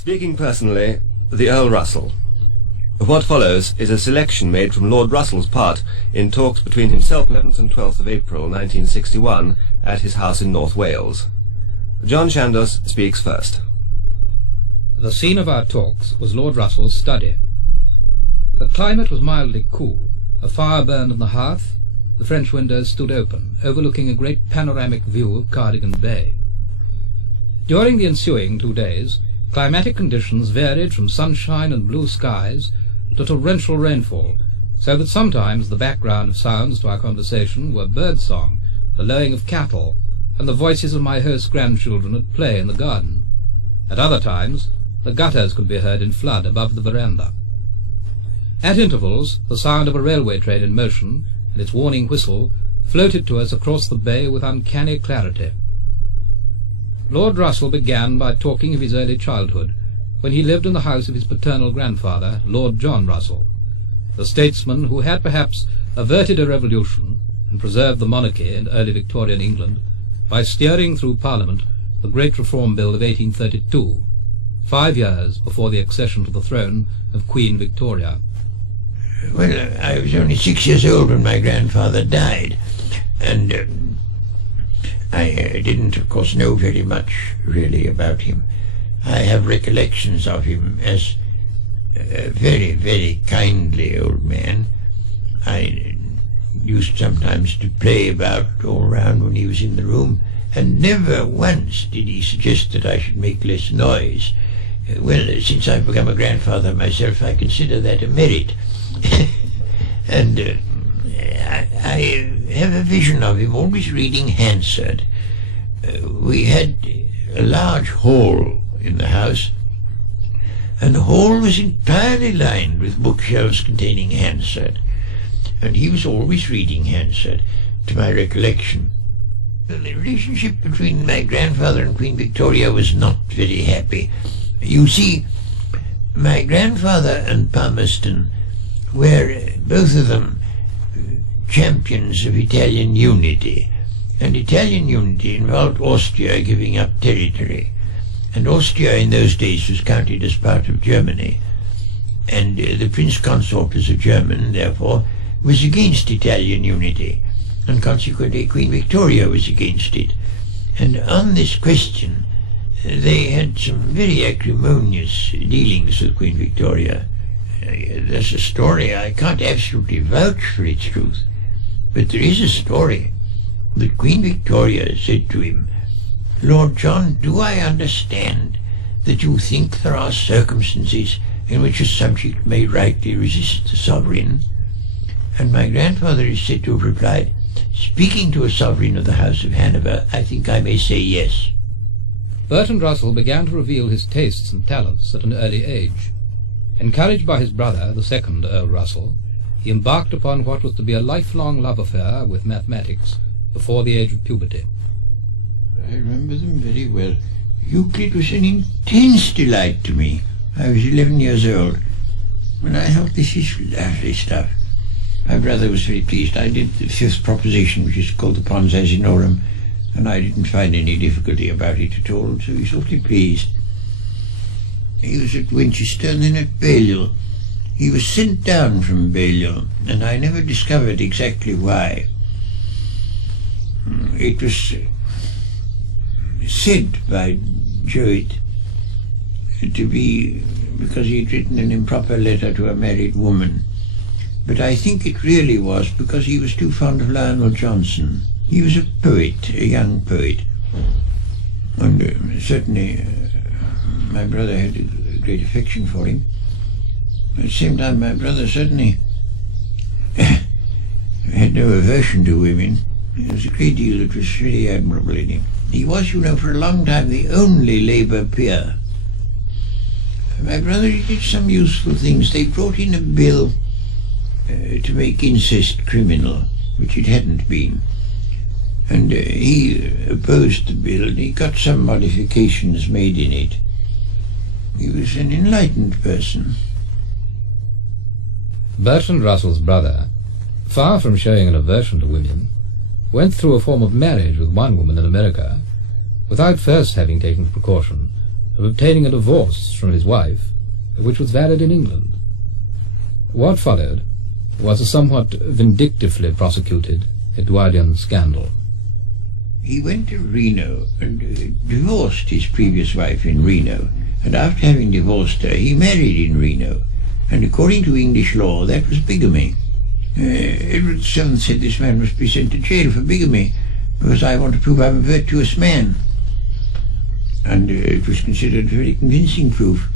Speaking personally, the Earl Russell. What follows is a selection made from Lord Russell's part in talks between himself on 11th and 12th of April 1961 at his house in North Wales. John Chandos speaks first. The scene of our talks was Lord Russell's study. The climate was mildly cool. A fire burned on the hearth. The French windows stood open, overlooking a great panoramic view of Cardigan Bay. During the ensuing 2 days, climatic conditions varied from sunshine and blue skies to torrential rainfall, so that sometimes the background of sounds to our conversation were birdsong, the lowing of cattle, and the voices of my host's grandchildren at play in the garden. At other times, the gutters could be heard in flood above the veranda. At intervals, the sound of a railway train in motion, and its warning whistle, floated to us across the bay with uncanny clarity. Lord Russell began by talking of his early childhood, when he lived in the house of his paternal grandfather, Lord John Russell, the statesman who had perhaps averted a revolution and preserved the monarchy in early Victorian England by steering through Parliament the Great Reform Bill of 1832, 5 years before the accession to the throne of Queen Victoria. Well, I was only 6 years old when my grandfather died, and I didn't, of course, know very much, really, about him. I have recollections of him as a very, very kindly old man. I used sometimes to play about all round when he was in the room, and never once did he suggest that I should make less noise. Well, since I've become a grandfather myself, I consider that a merit. And I have a vision of him always reading Hansard. We had a large hall in the house, and the hall was entirely lined with bookshelves containing Hansard, and he was always reading Hansard, to my recollection. The relationship between my grandfather and Queen Victoria was not very happy. You see, my grandfather and Palmerston were both of them champions of Italian unity, and Italian unity involved Austria giving up territory, and Austria in those days was counted as part of Germany, and the Prince Consort, as a German, therefore, was against Italian unity, and consequently Queen Victoria was against it. And on this question they had some very acrimonious dealings with Queen Victoria. There's a story, I can't absolutely vouch for its truth, but there is a story that Queen Victoria said to him, "Lord John, do I understand that you think there are circumstances in which a subject may rightly resist the sovereign?" And my grandfather is said to have replied, "Speaking to a sovereign of the House of Hanover, I think I may say yes." Bertrand Russell began to reveal his tastes and talents at an early age. Encouraged by his brother, the second Earl Russell, he embarked upon what was to be a lifelong love affair with mathematics before the age of puberty. I remember them very well. Euclid was an intense delight to me. I was 11 years old, and I thought, this is lovely stuff. My brother was very pleased. I did the fifth proposition, which is called the Pons Asinorum, and I didn't find any difficulty about it at all, so he was awfully pleased. He was at Winchester and then at Balliol. He was sent down from Balliol, and I never discovered exactly why. It was said by Jowett to be because he had written an improper letter to a married woman, but I think it really was because he was too fond of Lionel Johnson. He was a poet, a young poet, and certainly my brother had a great affection for him. At the same time, my brother certainly had no aversion to women. There was a great deal that was very admirable in him. He was, you know, for a long time the only Labour peer. My brother did some useful things. They brought in a bill to make incest criminal, which it hadn't been. And he opposed the bill, and he got some modifications made in it. He was an enlightened person. Bertrand Russell's brother, far from showing an aversion to women, went through a form of marriage with one woman in America without first having taken the precaution of obtaining a divorce from his wife, which was valid in England. What followed was a somewhat vindictively prosecuted Edwardian scandal. He went to Reno and divorced his previous wife in Reno, and after having divorced her, he married in Reno, and according to English law, that was bigamy. Edward VII said this man must be sent to jail for bigamy, because I want to prove I'm a virtuous man. And it was considered very convincing proof.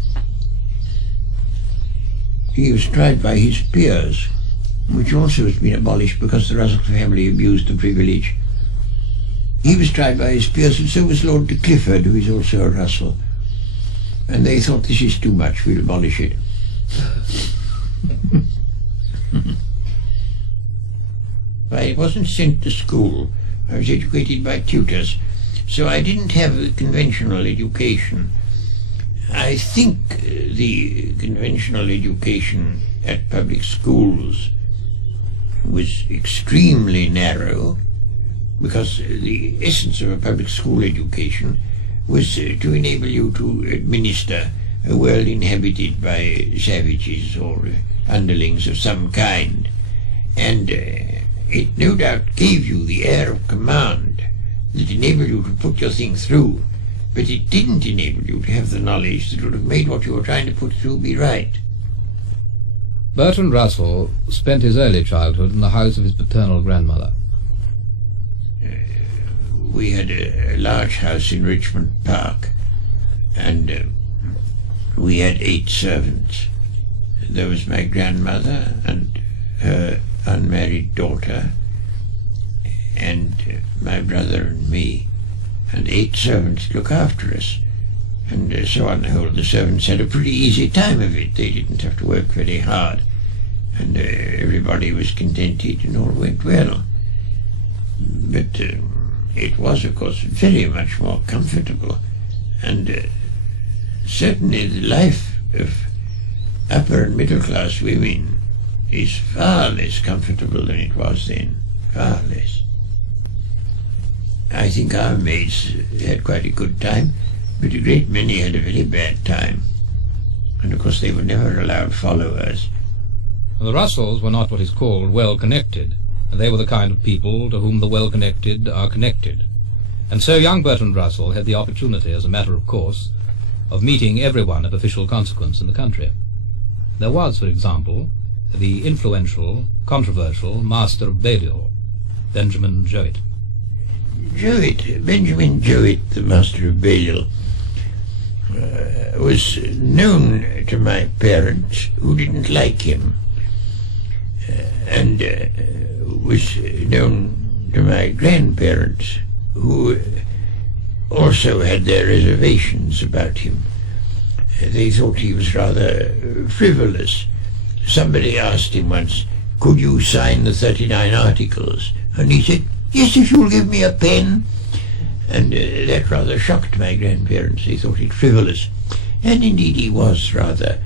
He was tried by his peers, which also has been abolished because the Russell family abused the privilege. He was tried by his peers, and so was Lord de Clifford, who is also a Russell. And they thought, this is too much, we'll abolish it. I wasn't sent to school. I was educated by tutors, so I didn't have a conventional education. I think the conventional education at public schools was extremely narrow, because the essence of a public school education was to enable you to administer a world inhabited by savages or underlings of some kind, and it no doubt gave you the air of command that enabled you to put your thing through, but it didn't enable you to have the knowledge that would have made what you were trying to put through be right. Bertrand Russell spent his early childhood in the house of his paternal grandmother. We had a large house in Richmond Park, and we had 8 servants. There was my grandmother and her unmarried daughter, and my brother and me, and 8 servants to look after us. And so on the whole, the servants had a pretty easy time of it. They didn't have to work very hard, and everybody was contented and all went well. But it was, of course, very much more comfortable, and certainly the life of upper and middle class women is far less comfortable than it was then, far less. I think our maids had quite a good time, but a great many had a very bad time, and of course they were never allowed followers. The Russells were not what is called well-connected, and they were the kind of people to whom the well-connected are connected. And so young Bertrand Russell had the opportunity, as a matter of course, of meeting everyone of official consequence in the country. There was, for example, the influential, controversial Master of Balliol, Benjamin Jowett. Benjamin Jowett, the Master of Balliol, was known to my parents, who didn't like him, and was known to my grandparents, who also had their reservations about him. They thought he was rather frivolous. Somebody asked him once, could you sign the 39 Articles? And he said, yes, if you'll give me a pen. And that rather shocked my grandparents. They thought it frivolous. And indeed he was rather.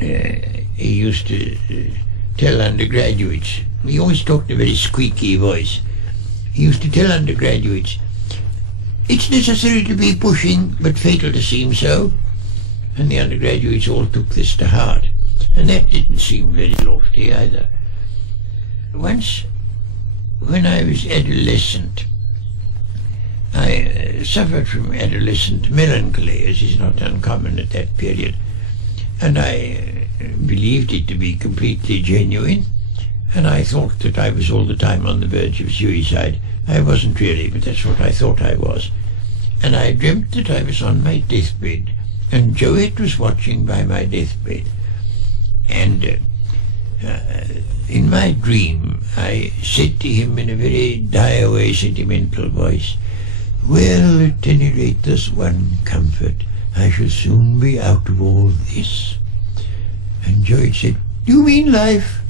He used to tell undergraduates, he always talked in a very squeaky voice. He used to tell undergraduates, it's necessary to be pushing, but fatal to seem so. And the undergraduates all took this to heart. And that didn't seem very lofty either. Once, when I was adolescent, I suffered from adolescent melancholy, as is not uncommon at that period, and I believed it to be completely genuine, and I thought that I was all the time on the verge of suicide. I wasn't really, but that's what I thought I was. And I dreamt that I was on my deathbed, and Jowett was watching by my deathbed. And in my dream I said to him in a very die-away sentimental voice, well, at any rate there's one comfort, I shall soon be out of all this. And Jowett said, do you mean life?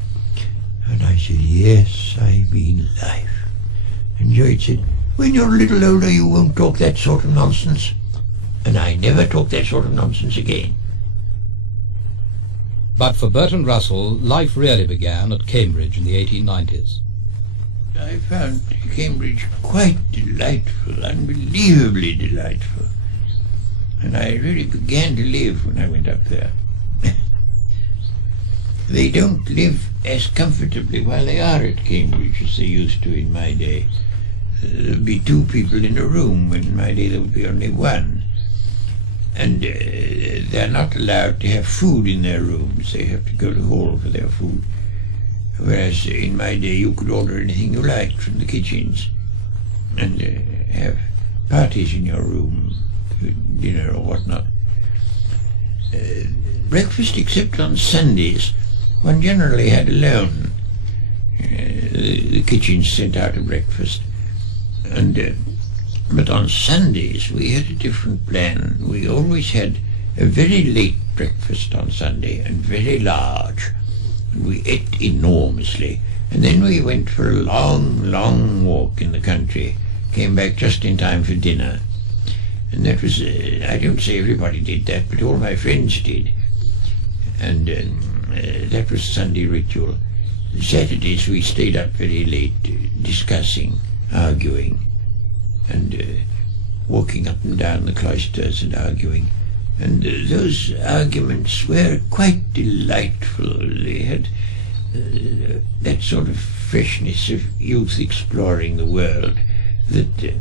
And I said, yes, I mean life. And Jowett said, when you're a little older you won't talk that sort of nonsense. And I never talked that sort of nonsense again. But for Bertrand Russell, life really began at Cambridge in the 1890s. I found Cambridge quite delightful, unbelievably delightful. and I really began to live when I went up there. They don't live as comfortably while they are at Cambridge as they used to in my day. There'll be 2 people in a room, when in my day there would be only 1. And they're not allowed to have food in their rooms. They have to go to the hall for their food. Whereas in my day you could order anything you liked from the kitchens and have parties in your room, dinner or whatnot. Breakfast, except on Sundays, one generally had alone. The kitchen sent out a breakfast. But on Sundays we had a different plan. We always had a very late breakfast on Sunday, and very large. We ate enormously, and then we went for a long, long walk in the country, came back just in time for dinner. And that was, I don't say everybody did that, but all my friends did. And that was Sunday ritual. Saturdays we stayed up very late, discussing, arguing, and walking up and down the cloisters and arguing. And those arguments were quite delightful. They had that sort of freshness of youth exploring the world that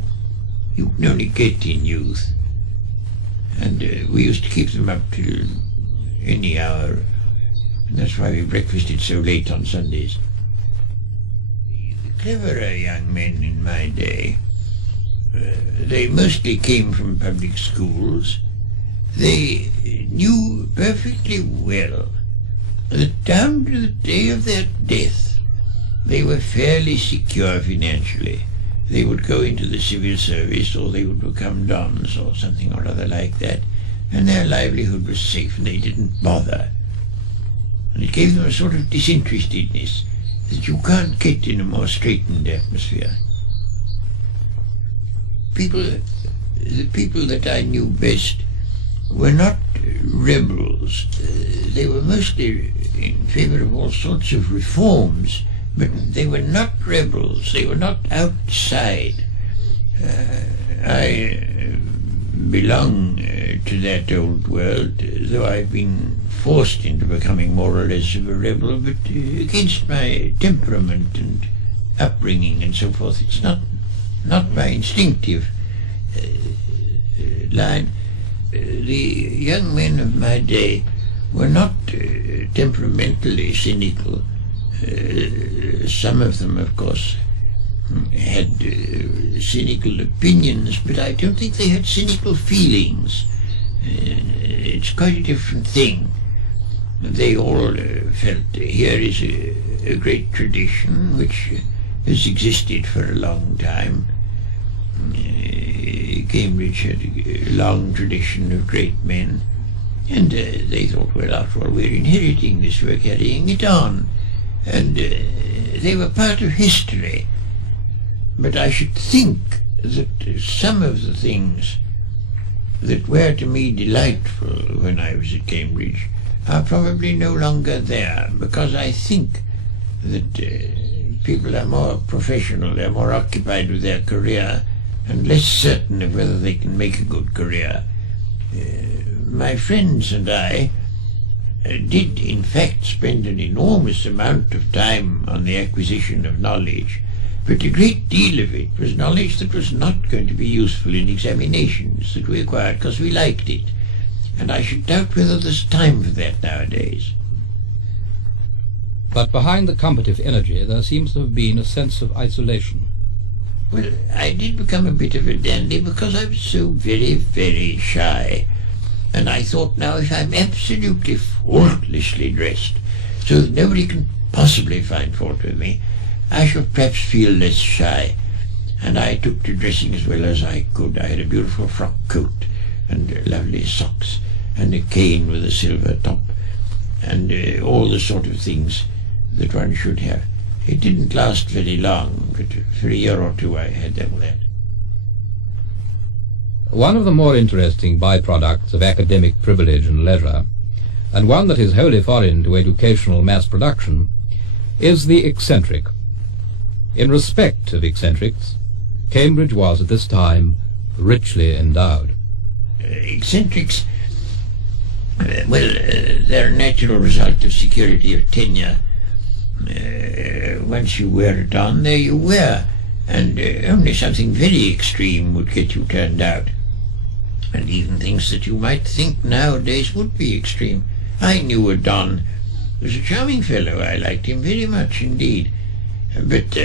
you can only get in youth. And we used to keep them up till any hour, and that's why we breakfasted so late on Sundays. The cleverer young men in my day, they mostly came from public schools. They knew perfectly well that down to the day of their death they were fairly secure financially. They would go into the civil service, or they would become dons or something or other like that, and their livelihood was safe and they didn't bother. And it gave them a sort of disinterestedness that you can't get in a more straitened atmosphere. The people that I knew best were not rebels. They were mostly in favor of all sorts of reforms, but they were not rebels. They were not outside. I belong to that old world, though I've been forced into becoming more or less of a rebel, but against my temperament and upbringing and so forth. It's not my instinctive line. The young men of my day were not temperamentally cynical. Some of them, of course, had cynical opinions, but I don't think they had cynical feelings. It's quite a different thing. They all felt here is a great tradition which has existed for a long time. Cambridge had a long tradition of great men, and they thought, well, after all, we're inheriting this, we're carrying it on, and they were part of history. But I should think that some of the things that were to me delightful when I was at Cambridge are probably no longer there, because I think that people are more professional, they're more occupied with their career, and less certain of whether they can make a good career. My friends and I did in fact spend an enormous amount of time on the acquisition of knowledge, but a great deal of it was knowledge that was not going to be useful in examinations, that we acquired because we liked it, and I should doubt whether there's time for that nowadays. But behind the combative energy there seems to have been a sense of isolation. Well, I did become a bit of a dandy because I was so very, very shy. And I thought, now, if I'm absolutely faultlessly dressed, so that nobody can possibly find fault with me, I shall perhaps feel less shy. And I took to dressing as well as I could. I had a beautiful frock coat, and lovely socks, and a cane with a silver top, and all the sort of things that one should have. It didn't last very long, but for a year or two I had all that. One of the more interesting byproducts of academic privilege and leisure, and one that is wholly foreign to educational mass production, is the eccentric. In respect of eccentrics, Cambridge was at this time richly endowed. eccentrics, they're a natural result of security of tenure. Once you wear it on, there you were, and only something very extreme would get you turned out. And even things that you might think nowadays would be extreme. I knew a Don. He was a charming fellow. I liked him very much indeed. But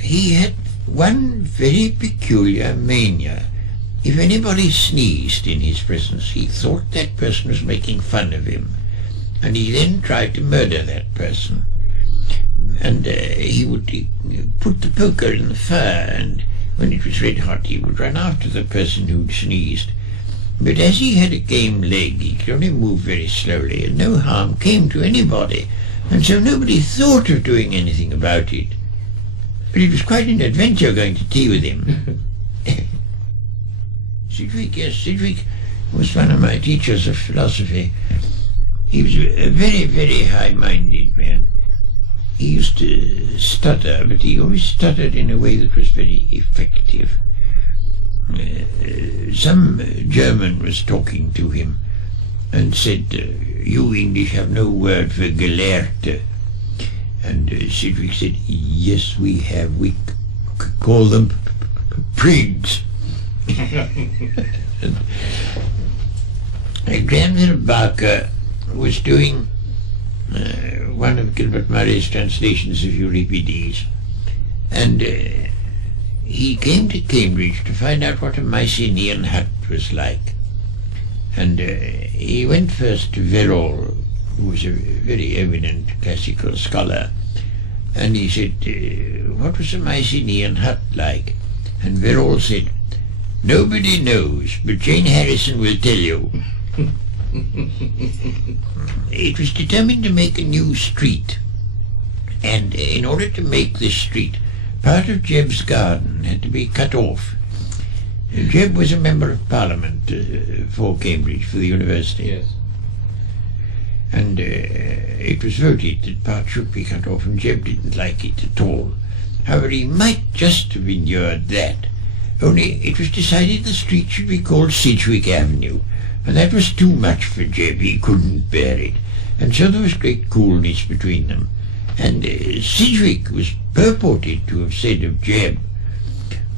he had one very peculiar mania. If anybody sneezed in his presence, he thought that person was making fun of him, and he then tried to murder that person. And he would put the poker in the fire, and when it was red hot he would run after the person who'd sneezed. But as he had a game leg, he could only move very slowly, and no harm came to anybody, and so nobody thought of doing anything about it. But it was quite an adventure going to tea with him. Sidgwick was one of my teachers of philosophy. He was a very, very high-minded man. He used to stutter, but he always stuttered in a way that was very effective. Some German was talking to him and said, "You English have no word for Gelehrte." And Sidgwick said, "Yes, we have. We call them prigs." Granville Barker was doing one of Gilbert Murray's translations of Euripides, and he came to Cambridge to find out what a Mycenaean hut was like. And he went first to Verrall, who was a very eminent classical scholar, and he said, what was a Mycenaean hut like? And Verrall said, "Nobody knows, but Jane Harrison will tell you." It was determined to make a new street, and in order to make this street, part of Jebb's garden had to be cut off. Jebb was a member of Parliament for Cambridge, for the university. Yes. And it was voted that part should be cut off, and Jebb didn't like it at all. However, he might just have endured that. Only it was decided the street should be called Sidgwick Avenue, and that was too much for Jebb. He couldn't bear it, and so there was great coolness between them. And Sidgwick was purported to have said of Jebb,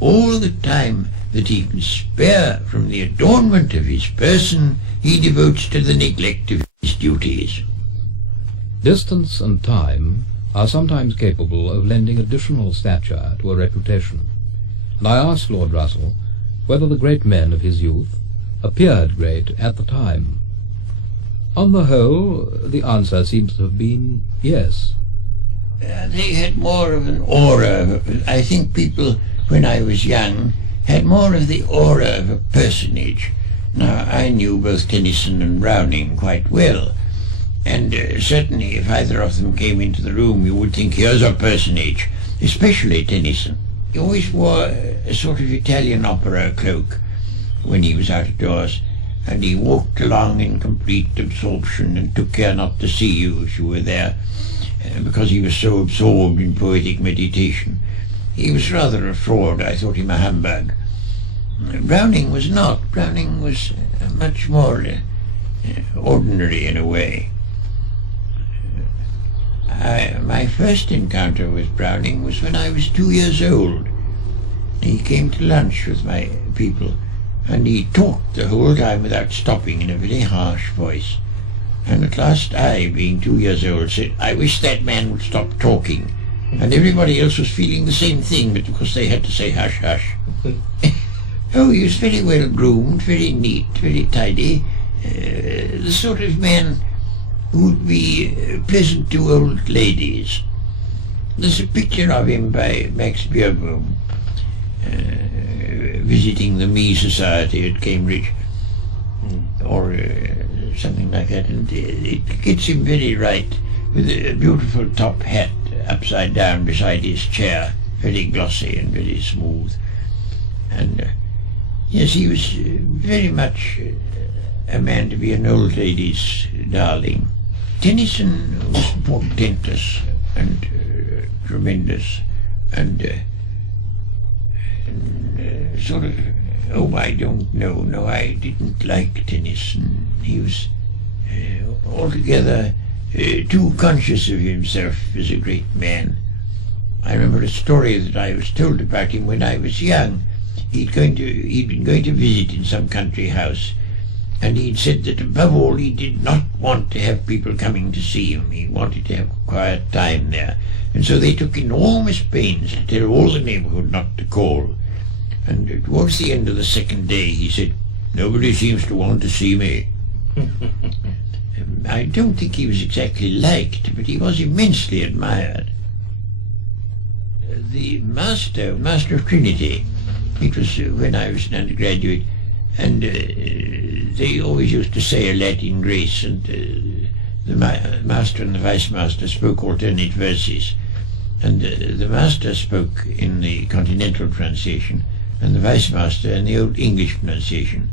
"All the time that he can spare from the adornment of his person, he devotes to the neglect of his duties." Distance and time are sometimes capable of lending additional stature to a reputation, and I asked Lord Russell whether the great men of his youth appeared great at the time. On the whole, the answer seems to have been yes. They had more of an aura. I think people, when I was young, had more of the aura of a personage. Now, I knew both Tennyson and Browning quite well, and certainly if either of them came into the room, you would think, here's a personage, especially Tennyson. He always wore a sort of Italian opera cloak when he was out of doors, and he walked along in complete absorption and took care not to see you if you were there, because he was so absorbed in poetic meditation. He was rather a fraud. I thought him a humbug. Browning was not. Browning was much more ordinary in a way. My first encounter with Browning was when I was 2 years old. He came to lunch with my people, and he talked the whole time without stopping in a very harsh voice. And at last I, being 2 years old, said, "I wish that man would stop talking." And everybody else was feeling the same thing, but of course they had to say hush, hush. Oh, he was very well groomed, very neat, very tidy, the sort of man who would be pleasant to old ladies. There's a picture of him by Max Beerbohm, visiting the Me Society at Cambridge, or something like that, and it gets him very right, with a beautiful top hat upside down beside his chair, very glossy and very smooth. And yes, he was very much a man to be an old lady's darling. Tennyson was portentous and tremendous, and sort of Oh, I don't know. No, I didn't like Tennyson. He was altogether too conscious of himself as a great man. I remember a story that I was told about him when I was young. He'd been going to visit in some country house, and he'd said that above all he did not want to have people coming to see him. He wanted to have quiet time there. And so they took enormous pains to tell all the neighbourhood not to call. And towards the end of the second day he said, "Nobody seems to want to see me." I don't think he was exactly liked, but he was immensely admired. The master of Trinity, it was when I was an undergraduate, and they always used to say a Latin grace, and the master and the vice master spoke alternate verses, and the master spoke in the continental pronunciation and the vice master in the old English pronunciation.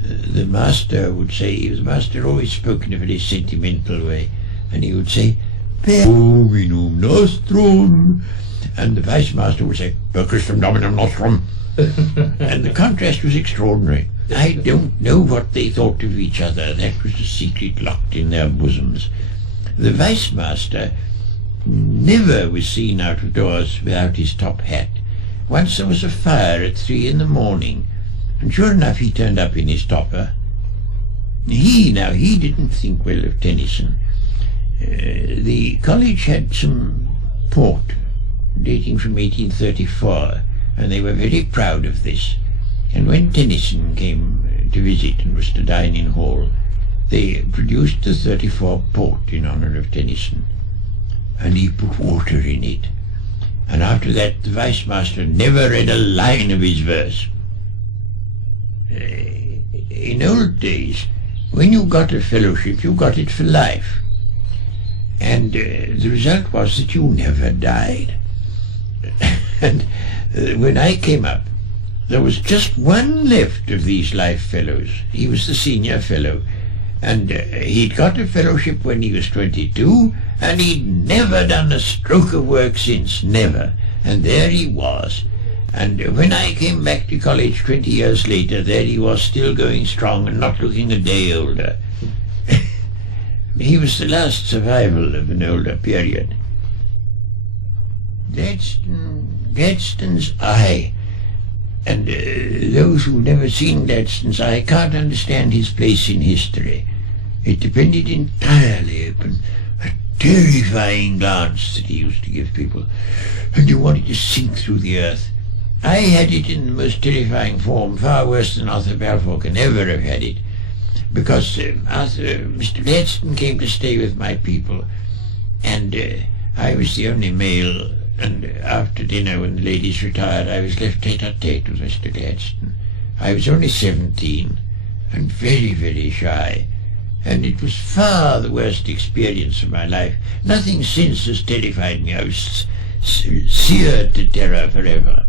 The master would say, the master always spoke in a very sentimental way, and he would say, "Per Dominum nostrum," and the vice master would say, "Per Christum Dominum nostrum." And the contrast was extraordinary. I don't know what they thought of each other. That was a secret locked in their bosoms. The vice master never was seen out of doors without his top hat. Once there was a fire at 3 in the morning, and sure enough he turned up in his topper. He didn't think well of Tennyson. The college had some port dating from 1834, and they were very proud of this. And when Tennyson came to visit and was to dine in hall, they produced the 34 port in honour of Tennyson, and he put water in it. And after that the vice master never read a line of his verse. In old days, when you got a fellowship, you got it for life, and the result was that you never died. And when I came up, there was just one left of these life fellows. He was the senior fellow, and he'd got a fellowship when he was 22, and he'd never done a stroke of work since, never. And there he was. And when I came back to college 20 years later, there he was, still going strong and not looking a day older. He was the last survival of an older period. Gladstone's eye. And those who've never seen Gladstone's eye can't understand his place in history. It depended entirely upon a terrifying glance that he used to give people, and you wanted to sink through the earth. I had it in the most terrifying form, far worse than Arthur Balfour can ever have had it, because Mr. Gladstone came to stay with my people, and I was the only male, and after dinner, when the ladies retired, I was left tete-a-tete with Mr. Gladstone. I was only 17, and very, very shy, and it was far the worst experience of my life. Nothing since has terrified me. I was seared to terror forever.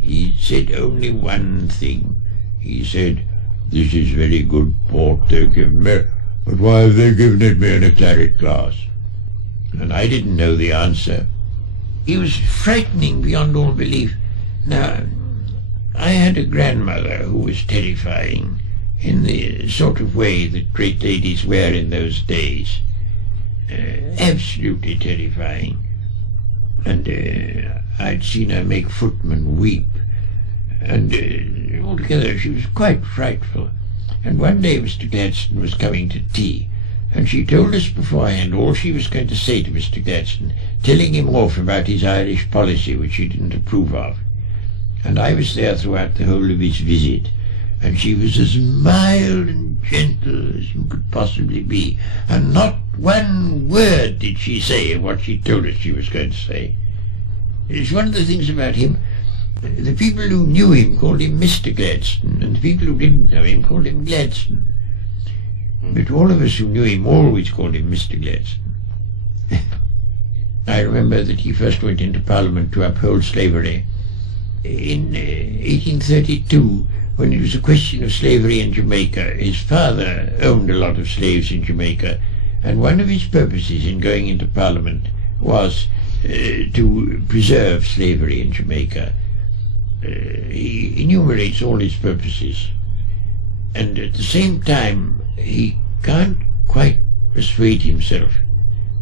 He said only one thing. He said, "This is very good port they've given me, but why have they given it me in a claret glass?" And I didn't know the answer. He was frightening beyond all belief. Now, I had a grandmother who was terrifying, in the sort of way that great ladies were in those days. Absolutely terrifying. And I'd seen her make footmen weep, and altogether she was quite frightful. And one day Mr. Gladstone was coming to tea, and she told us beforehand all she was going to say to Mr. Gladstone, telling him off about his Irish policy, which she didn't approve of. And I was there throughout the whole of his visit, and she was as mild and gentle as you could possibly be, and not one word did she say of what she told us she was going to say. It's one of the things about him. The people who knew him called him Mr. Gladstone, and the people who didn't know him called him Gladstone. But all of us who knew him always called him Mr. Gladstone. I remember that he first went into Parliament to uphold slavery in 1832, when it was a question of slavery in Jamaica. His father owned a lot of slaves in Jamaica, and one of his purposes in going into Parliament was to preserve slavery in Jamaica. he enumerates all his purposes, and at the same time he can't quite persuade himself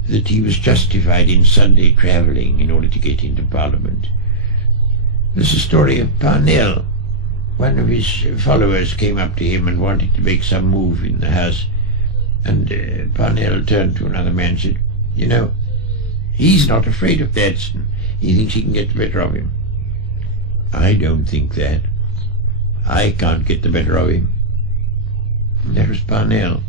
that he was justified in Sunday travelling in order to get into Parliament. There's a story of Parnell. One of his followers came up to him and wanted to make some move in the House, and Parnell turned to another man and said, "You know, he's not afraid of Gladstone. He thinks he can get the better of him." "I don't think that. I can't get the better of him." And that was Parnell.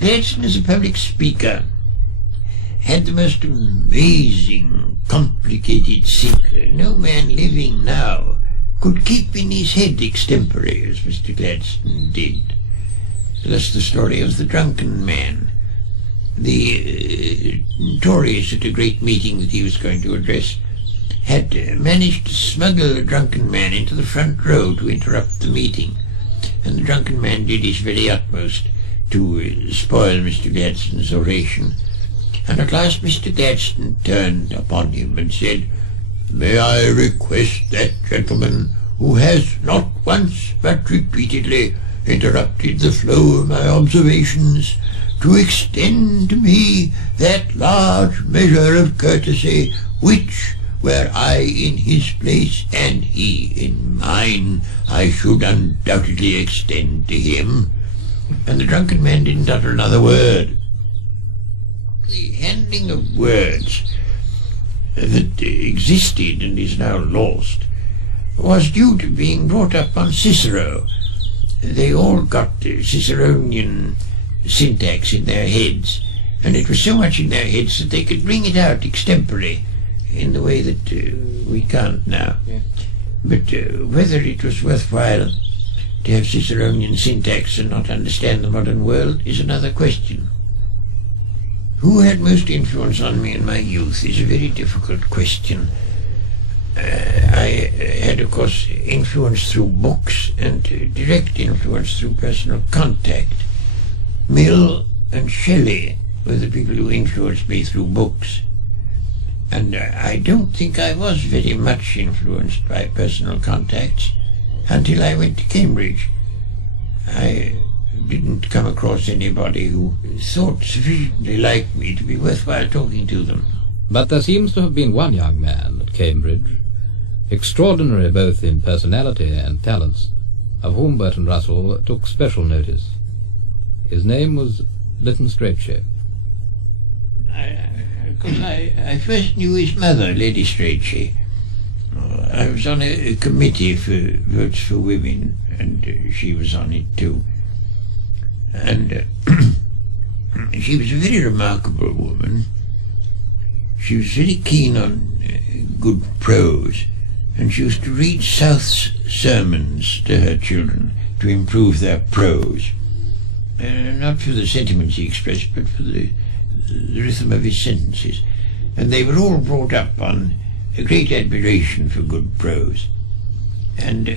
Gladstone, as a public speaker, had the most amazing, complicated secret. No man living now could keep in his head extempore as Mr. Gladstone did. That's the story of the drunken man. The Tories, at a great meeting that he was going to address, had managed to smuggle a drunken man into the front row to interrupt the meeting, and the drunken man did his very utmost to spoil Mr. Gladstone's oration. And at last Mr. Gladstone turned upon him and said, "May I request that gentleman, who has not once but repeatedly interrupted the flow of my observations, to extend to me that large measure of courtesy which, were I in his place and he in mine, I should undoubtedly extend to him." And the drunken man didn't utter another word. The handling of words that existed and is now lost was due to being brought up on Cicero. They all got Ciceronian syntax in their heads, and it was so much in their heads that they could bring it out extempore in the way that we can't now. Yeah. But whether it was worthwhile to have Ciceronian syntax and not understand the modern world is another question. Who had most influence on me in my youth is a very difficult question. I had, of course, influence through books and direct influence through personal contact. Mill and Shelley were the people who influenced me through books, and I don't think I was very much influenced by personal contacts until I went to Cambridge. I didn't come across anybody who thought sufficiently like me to be worthwhile talking to them. But there seems to have been one young man at Cambridge, extraordinary both in personality and talents, of whom Bertrand Russell took special notice. His name was Lytton Strachey. I first knew his mother, Lady Strachey. I was on a committee for Votes for Women, and she was on it too. And she was a very remarkable woman. She was very keen on good prose, and she used to read South's sermons to her children to improve their prose. Not for the sentiments he expressed, but for the rhythm of his sentences. And they were all brought up on a great admiration for good prose. And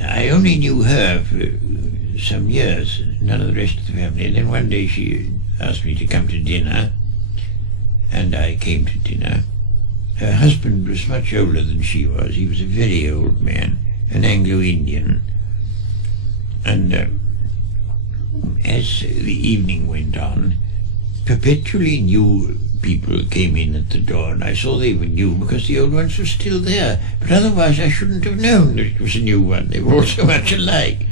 I only knew her for some years, none of the rest of the family. And then one day she asked me to come to dinner, and I came to dinner. Her husband was much older than she was. He was a very old man, an Anglo-Indian. And as the evening went on, perpetually new people came in at the door, and I saw they were new because the old ones were still there, but otherwise I shouldn't have known that it was a new one. They were all so much alike.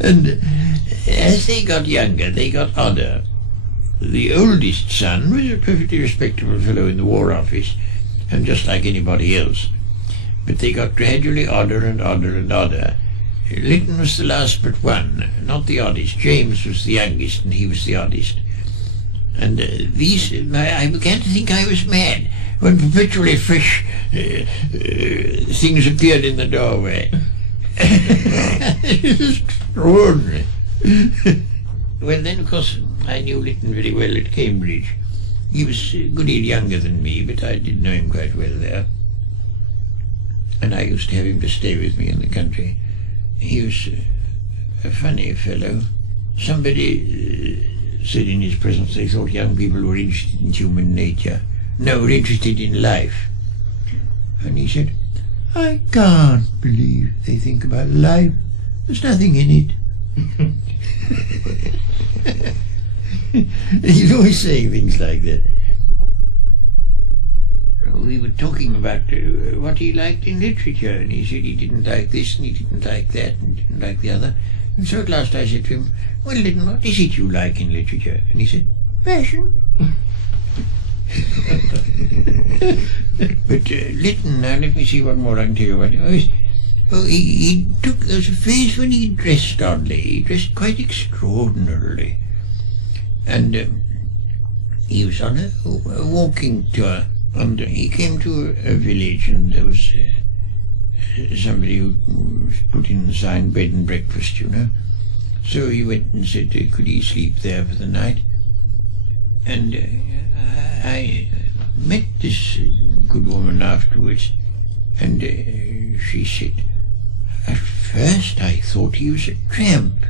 And as they got younger, they got odder. The oldest son was a perfectly respectable fellow in the War Office, and just like anybody else, but they got gradually odder and odder and odder. Lytton was the last but one, not the oddest. James was the youngest, and he was the oddest. And I began to think I was mad when perpetually fresh things appeared in the doorway. It was extraordinary. Well, then, of course, I knew Lytton very well at Cambridge. He was a good deal younger than me, but I did know him quite well there. And I used to have him to stay with me in the country. He was a funny fellow. Somebody said in his presence they thought young people were interested in human nature. No, were interested in life. And he said, I can't believe they think about life. There's nothing in it. He's always saying things like that. We were talking about what he liked in literature, and he said he didn't like this, and he didn't like that, and he didn't like the other. And so at last I said to him, well, Lytton, what is it you like in literature? And he said, fashion. But Lytton, now let me see what more I can tell you about him. There was a phase when he dressed oddly. He dressed quite extraordinarily. And he was on a walking tour. And he came to a village, and there was somebody who put in the sign bed and breakfast, you know. So he went and said, could he sleep there for the night? And I met this good woman afterwards, and she said, at first I thought he was a tramp.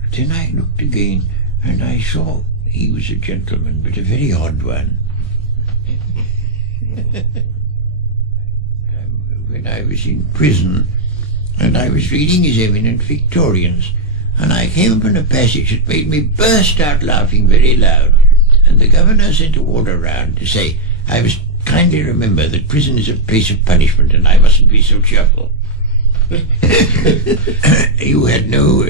But then I looked again, and I saw he was a gentleman, but a very odd one. When I was in prison, and I was reading His Eminent Victorians, and I came upon a passage that made me burst out laughing very loud, and the governor sent a warder round to say I must kindly remember that prison is a place of punishment, and I mustn't be so cheerful. You had no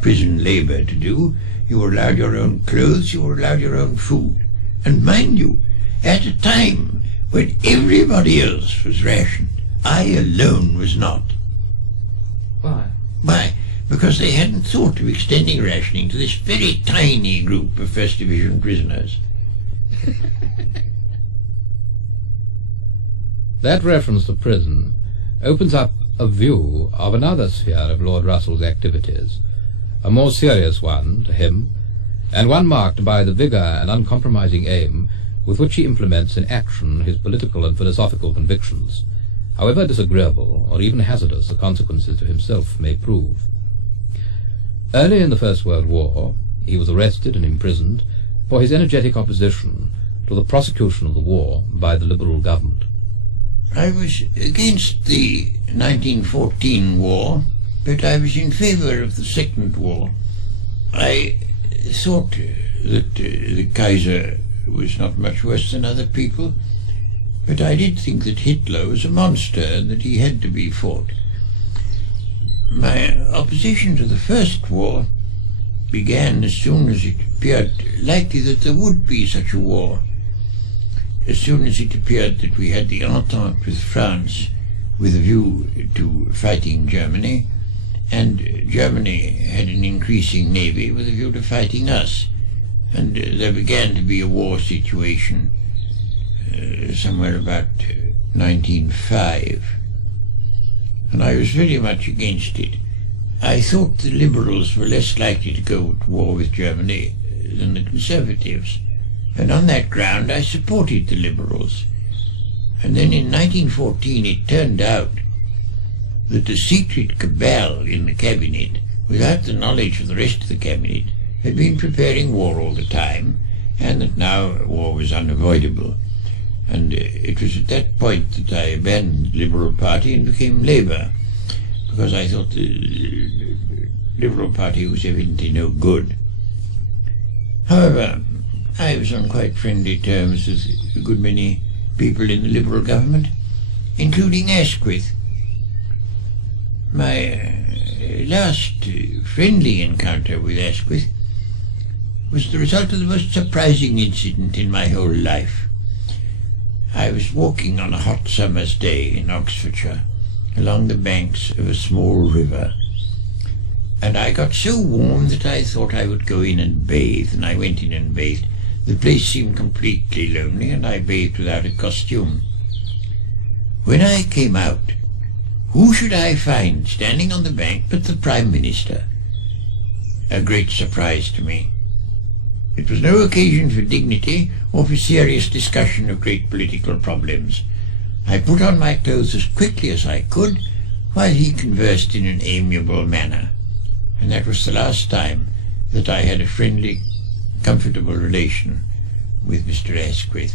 prison labour to do. You were allowed your own clothes, you were allowed your own food. And mind you, at a time when everybody else was rationed, I alone was not. Why? Why? Because they hadn't thought of extending rationing to this very tiny group of First Division prisoners. That reference to prison opens up a view of another sphere of Lord Russell's activities, a more serious one to him, and one marked by the vigour and uncompromising aim with which he implements in action his political and philosophical convictions, however disagreeable or even hazardous the consequences to himself may prove. Early in the First World War, he was arrested and imprisoned for his energetic opposition to the prosecution of the war by the Liberal government. I was against the 1914 war, but I was in favour of the Second War. I thought that the Kaiser was not much worse than other people, but I did think that Hitler was a monster and that he had to be fought. My opposition to the First War began as soon as it appeared likely that there would be such a war, as soon as it appeared that we had the Entente with France with a view to fighting Germany, and Germany had an increasing navy with a view to fighting us, and there began to be a war situation somewhere about 1905, and I was very much against it. I thought the Liberals were less likely to go to war with Germany than the Conservatives, and on that ground I supported the Liberals. And then in 1914 it turned out that the secret cabal in the cabinet, without the knowledge of the rest of the cabinet, had been preparing war all the time, and that now war was unavoidable. And it was at that point that I abandoned the Liberal Party and became Labour, because I thought the Liberal Party was evidently no good. However, I was on quite friendly terms with a good many people in the Liberal government, including Asquith. My last friendly encounter with Asquith was the result of the most surprising incident in my whole life. I was walking on a hot summer's day in Oxfordshire, along the banks of a small river, and I got so warm that I thought I would go in and bathe, and I went in and bathed. The place seemed completely lonely, and I bathed without a costume. When I came out, who should I find standing on the bank but the Prime Minister? A great surprise to me. It was no occasion for dignity or for serious discussion of great political problems. I put on my clothes as quickly as I could, while he conversed in an amiable manner. and that was the last time that I had a friendly, comfortable relation with Mr. Asquith.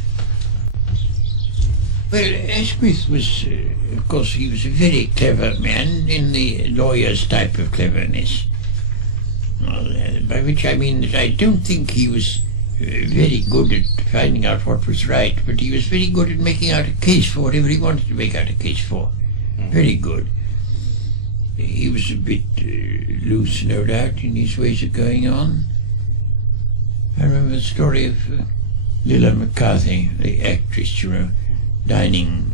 Well, Asquith was, of course, he was a very clever man in the lawyer's type of cleverness. By which I mean that I don't think he was very good at finding out what was right, but he was very good at making out a case for whatever he wanted to make out a case for. Very good. He was a bit loose, no doubt, in his ways of going on. I remember the story of Lilla McCarthy, the actress, you know, dining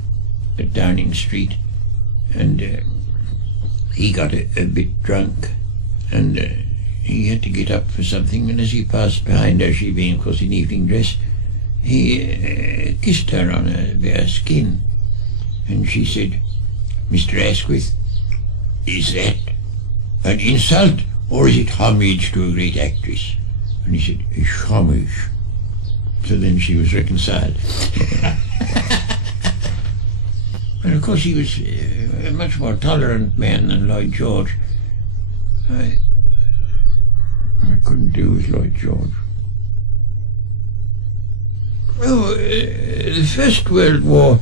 at Downing Street, and he got a bit drunk, and he had to get up for something, and as he passed behind her, she being, of course, in evening dress, he kissed her on her bare skin, and she said, "Mr. Asquith, is that an insult, or is it homage to a great actress?" And he said, "It's homage." So then she was reconciled. And of course he was a much more tolerant man than Lloyd George. I couldn't do with Lloyd George. Oh, the First World War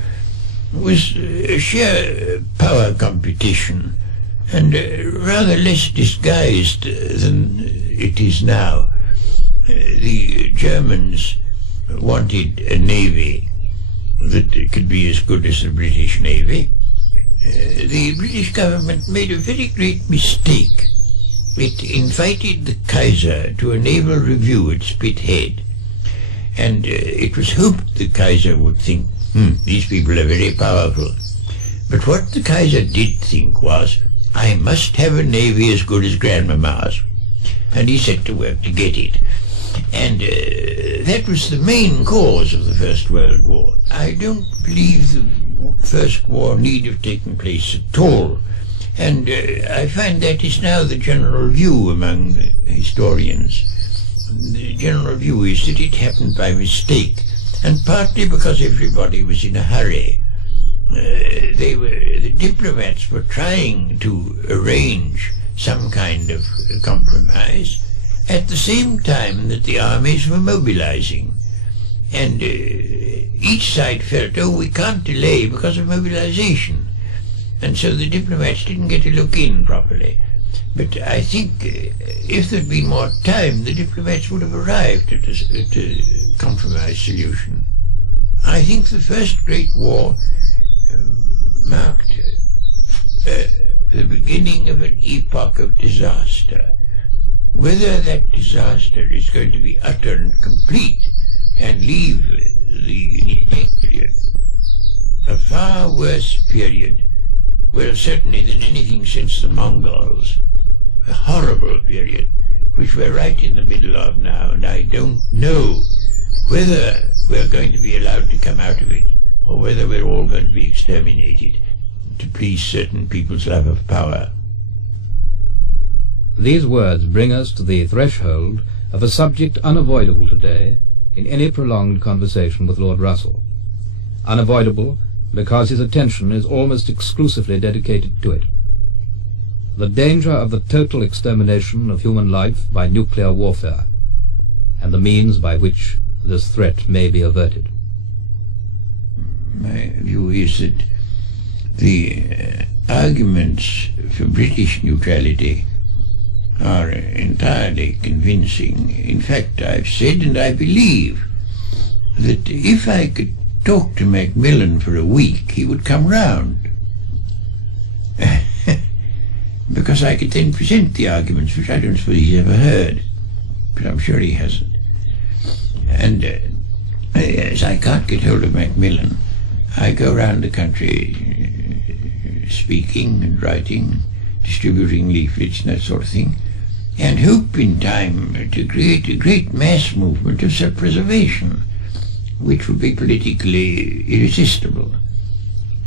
was a sheer power competition, and rather less disguised than it is now. The Germans wanted a navy that could be as good as the British Navy. The British government made a very great mistake. It invited the Kaiser to a naval review at Spithead, and it was hoped the Kaiser would think, these people are very powerful. But what the Kaiser did think was, I must have a navy as good as Grandmama's. And he set to work to get it. And that was the main cause of the First World War. I don't believe the First War need have taken place at all. And I find that is now the general view among historians. The general view is that it happened by mistake, and partly because everybody was in a hurry. The diplomats were trying to arrange some kind of compromise at the same time that the armies were mobilizing. And each side felt, oh, we can't delay because of mobilization. And so the diplomats didn't get to look in properly. But I think if there'd been more time, the diplomats would have arrived at a compromise solution. I think the First Great War marked the beginning of an epoch of disaster. Whether that disaster is going to be utter and complete and leave the next period a far worse period, well, certainly than anything since the Mongols, a horrible period, which we're right in the middle of now, and I don't know whether we're going to be allowed to come out of it, or whether we're all going to be exterminated to please certain people's love of power. These words bring us to the threshold of a subject unavoidable today in any prolonged conversation with Lord Russell. Unavoidable because his attention is almost exclusively dedicated to it. The danger of the total extermination of human life by nuclear warfare, and the means by which this threat may be averted. My view is that the arguments for British neutrality are entirely convincing. In fact, I've said and I believe that if I could talk to Macmillan for a week, he would come round. Because I could then present the arguments, which I don't suppose he's ever heard, but I'm sure he hasn't. And as I can't get hold of Macmillan, I go round the country speaking and writing, distributing leaflets and that sort of thing, and hope in time to create a great mass movement of self-preservation, which would be politically irresistible.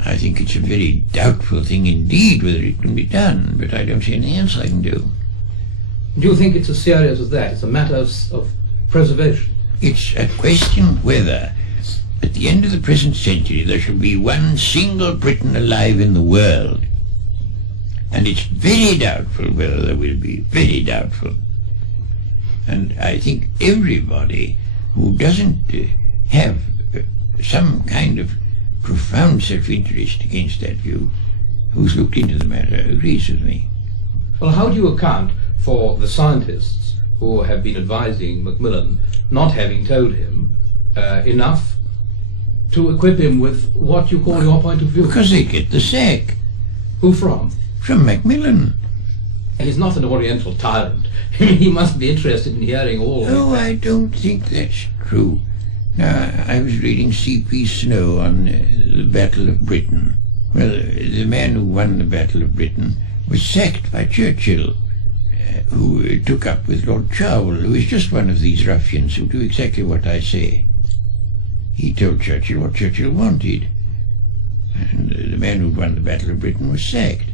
I think it's a very doubtful thing indeed whether it can be done, but I don't see anything else I can do. Do you think it's as serious as that? It's a matter of preservation? It's a question whether, at the end of the present century, there shall be one single Briton alive in the world. And it's very doubtful whether there will be, very doubtful. And I think everybody who doesn't have some kind of profound self-interest against that view, who's looked into the matter, agrees with me. Well, how do you account for the scientists who have been advising Macmillan not having told him enough to equip him with what you call your point of view? Because they get the sack. Who from? From Macmillan. He's not an oriental tyrant. He must be interested in hearing all. Oh, I don't think that's true. Now, I was reading C.P. Snow on the Battle of Britain. Well, the man who won the Battle of Britain was sacked by Churchill, who took up with Lord Cherwell, who is just one of these ruffians who do exactly what I say. He told Churchill what Churchill wanted, and the man who won the Battle of Britain was sacked.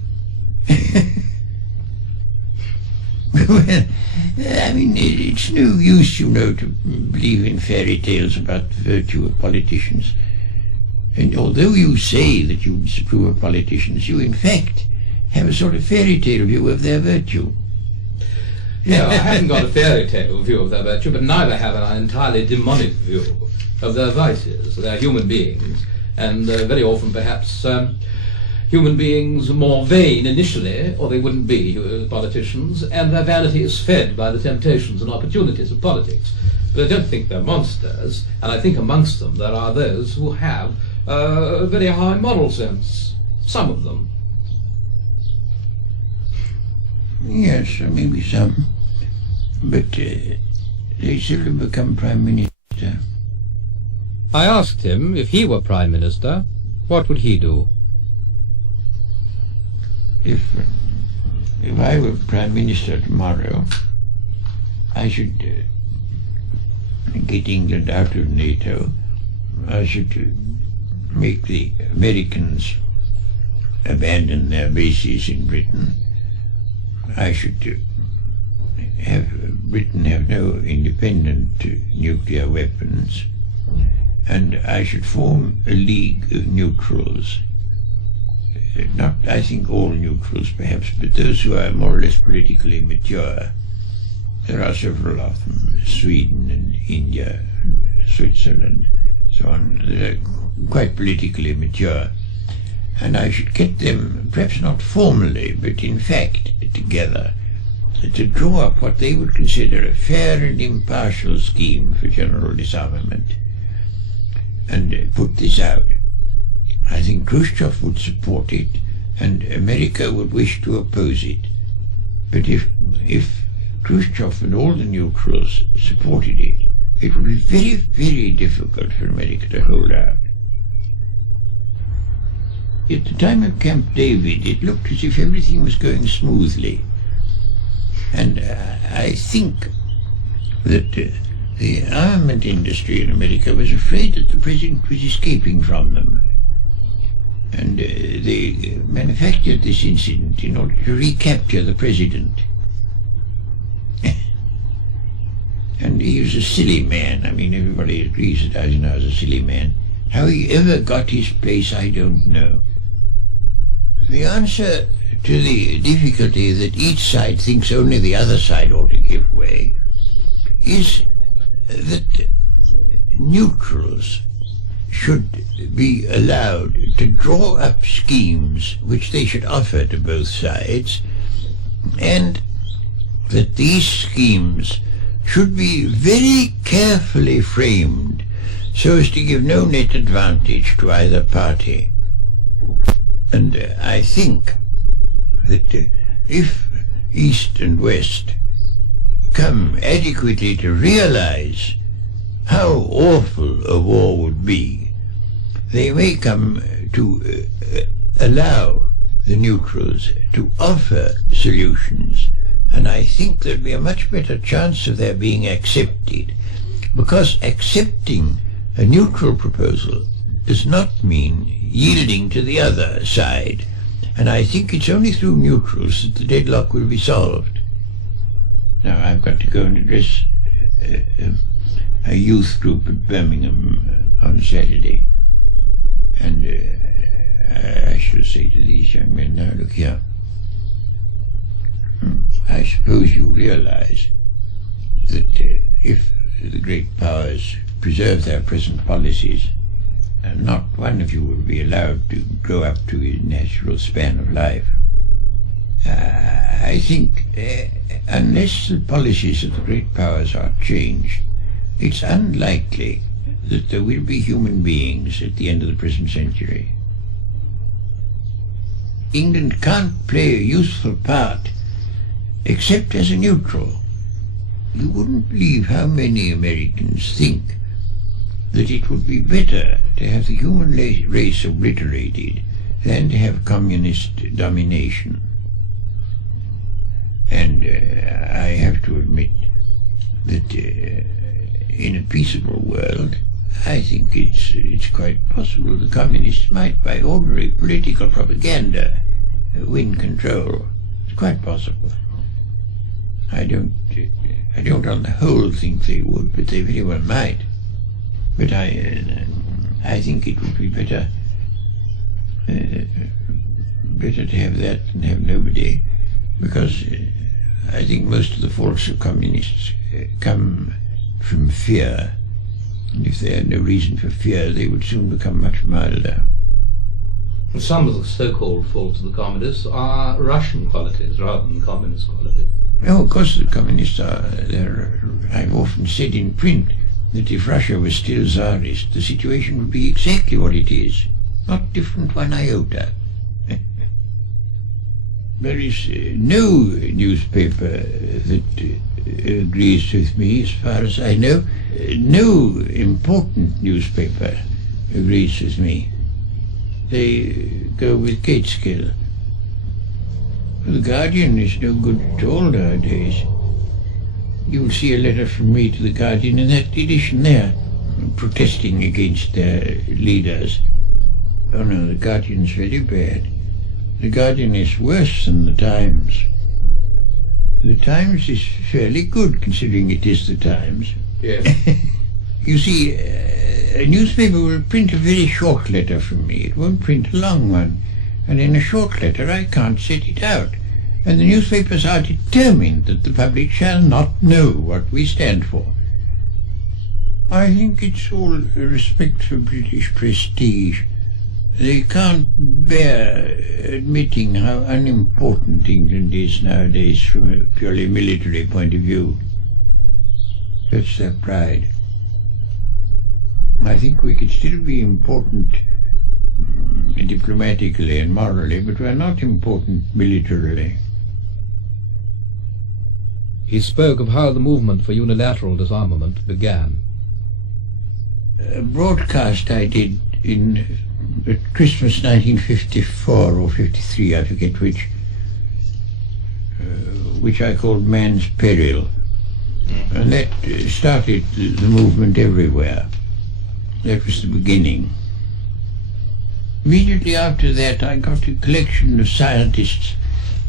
Well, I mean, it's no use, you know, to believe in fairy tales about the virtue of politicians. And although you say that you disapprove of politicians, you in fact have a sort of fairy tale view of their virtue. No, I haven't got a fairy tale view of their virtue, but neither have an entirely demonic view of their vices. They're human beings, and very often perhaps human beings more vain initially, or they wouldn't be politicians, and their vanity is fed by the temptations and opportunities of politics. But I don't think they're monsters, and I think amongst them there are those who have a very high moral sense. Some of them. Yes, maybe some. But they seldom become Prime Minister. I asked him if he were Prime Minister, what would he do? If I were Prime Minister tomorrow, I should get England out of NATO. I should make the Americans abandon their bases in Britain. I should have Britain have no independent nuclear weapons, and I should form a league of neutrals. Not, I think, all neutrals perhaps, but those who are more or less politically mature. There are several of them, Sweden and India, and Switzerland, so on. They're quite politically mature. And I should get them, perhaps not formally, but in fact, together, to draw up what they would consider a fair and impartial scheme for general disarmament, and put this out. I think Khrushchev would support it, and America would wish to oppose it. But if Khrushchev and all the neutrals supported it, it would be very, very difficult for America to hold out. At the time of Camp David, it looked as if everything was going smoothly. And I think that the armament industry in America was afraid that the president was escaping from them. And they manufactured this incident in order to recapture the president. And he was a silly man. I mean, everybody agrees that Eisenhower was a silly man. How he ever got his place, I don't know. The answer to the difficulty that each side thinks only the other side ought to give way is that neutrals should be allowed to draw up schemes which they should offer to both sides, and that these schemes should be very carefully framed so as to give no net advantage to either party. And I think that if East and West come adequately to realize how awful a war would be, they may come to allow the neutrals to offer solutions, and I think there'd be a much better chance of their being accepted, because accepting a neutral proposal does not mean yielding to the other side, and I think it's only through neutrals that the deadlock will be solved. Now I've got to go and address a youth group at Birmingham on Saturday, and I shall say to these young men, now look here, I suppose you realize that if the great powers preserve their present policies, not one of you will be allowed to grow up to a natural span of life. I think unless the policies of the great powers are changed, it's unlikely that there will be human beings at the end of the present century. England can't play a useful part except as a neutral. You wouldn't believe how many Americans think that it would be better to have the human race obliterated than to have communist domination. And I have to admit that in a peaceable world, I think it's quite possible the communists might, by ordinary political propaganda, win control. It's quite possible. I don't on the whole think they would, but they very well might. But I think it would be better to have that than have nobody, because I think most of the faults of communists come from fear, and if they had no reason for fear, they would soon become much milder. Some of the so-called faults of the communists are Russian qualities rather than communist qualities. Oh, of course the communists are there. I've often said in print that if Russia was still Tsarist, the situation would be exactly what it is, not different one iota. There is no newspaper that agrees with me, as far as I know. No important newspaper agrees with me. They go with Gateskill. The Guardian is no good at all nowadays. You'll see a letter from me to the Guardian in that edition there, protesting against their leaders. Oh no, the Guardian's very bad. The Guardian is worse than the Times. The Times is fairly good, considering it is the Times. Yes. You see, a newspaper will print a very short letter from me. It won't print a long one. And in a short letter I can't set it out. And the newspapers are determined that the public shall not know what we stand for. I think it's all a respect for British prestige. They can't bear admitting how unimportant England is nowadays from a purely military point of view. That's their pride. I think we could still be important diplomatically and morally, but we're not important militarily. He spoke of how the movement for unilateral disarmament began. A broadcast I did at Christmas 1954 or 53, I forget which I called Man's Peril. And that started the movement everywhere. That was the beginning. Immediately after that, I got a collection of scientists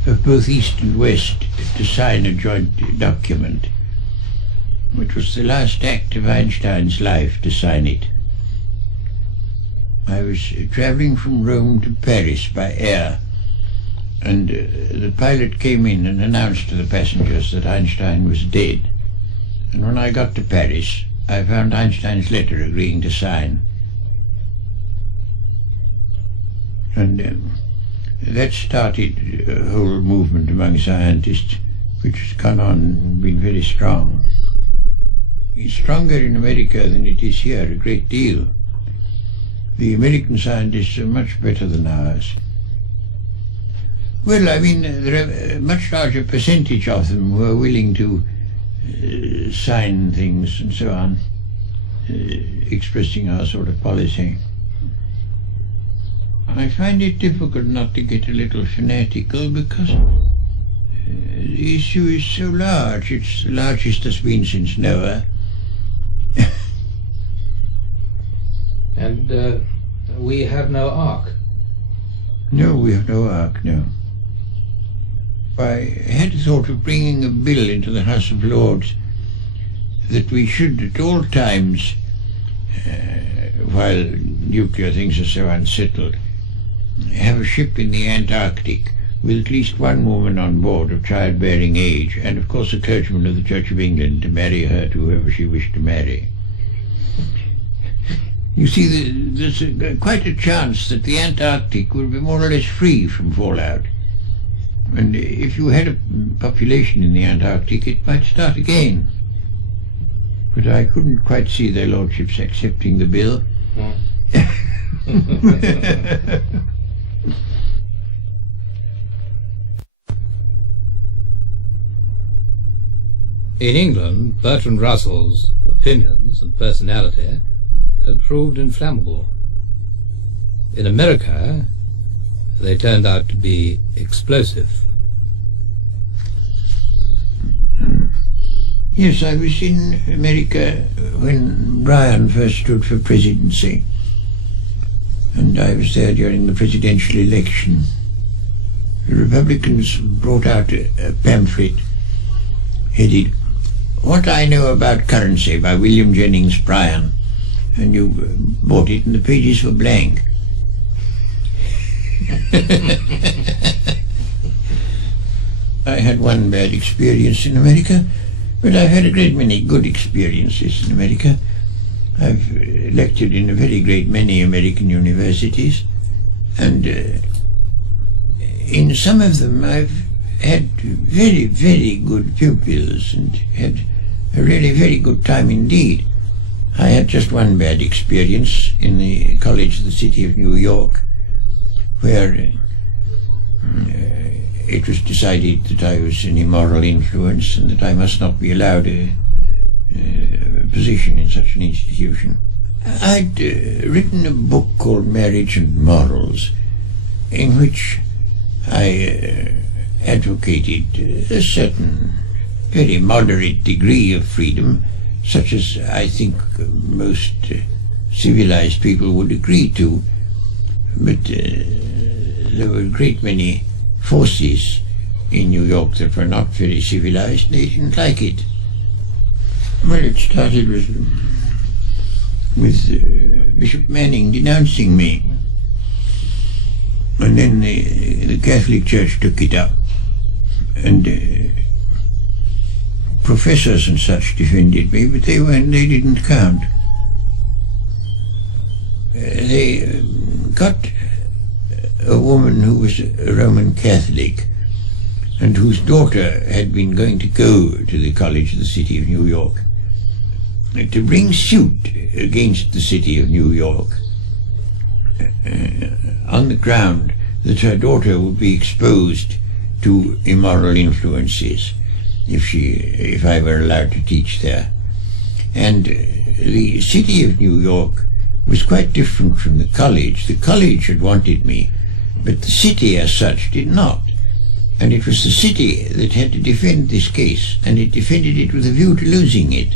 of both East and West to sign a joint document, which was the last act of Einstein's life to sign it. I was traveling from Rome to Paris by air, and the pilot came in and announced to the passengers that Einstein was dead. And when I got to Paris, I found Einstein's letter agreeing to sign. And that started a whole movement among scientists, which has gone on and been very strong. It's stronger in America than it is here, a great deal. The American scientists are much better than ours. Well, I mean, there are a much larger percentage of them who are willing to sign things and so on, expressing our sort of policy. I find it difficult not to get a little fanatical because the issue is so large. It's the largest it's been since Noah. And we have no ark. No, we have no ark, no. I had thought of bringing a bill into the House of Lords that we should at all times, while nuclear things are so unsettled, have a ship in the Antarctic with at least one woman on board of childbearing age, and of course a clergyman of the Church of England to marry her to whoever she wished to marry. You see, there's quite a chance that the Antarctic will be more or less free from fallout. And if you had a population in the Antarctic, it might start again. But I couldn't quite see their lordships accepting the bill. In England, Bertrand Russell's opinions and personality had proved inflammable. In America, they turned out to be explosive. Yes, I was in America when Bryan first stood for presidency, and I was there during the presidential election. The Republicans brought out a pamphlet headed "What I Know About Currency" by William Jennings Bryan, and you bought it and the pages were blank. I had one bad experience in America, but I've had a great many good experiences in America. I've lectured in a very great many American universities, and in some of them I've had very, very good pupils and had a really very good time indeed. I had just one bad experience in the College of the City of New York, where it was decided that I was an immoral influence and that I must not be allowed a position in such an institution. I'd written a book called Marriage and Morals, in which I advocated a certain very moderate degree of freedom, such as I think most civilized people would agree to, but there were a great many forces in New York that were not very civilized. They didn't like it. Well, it started with Bishop Manning denouncing me, and then the Catholic Church took it up, and professors and such defended me, but they didn't count. They got a woman who was a Roman Catholic and whose daughter had been going to go to the College of the City of New York to bring suit against the City of New York on the ground that her daughter would be exposed to immoral influences if I were allowed to teach there. And the City of New York was quite different from the college. The college had wanted me, but the city as such did not. And it was the city that had to defend this case, and it defended it with a view to losing it.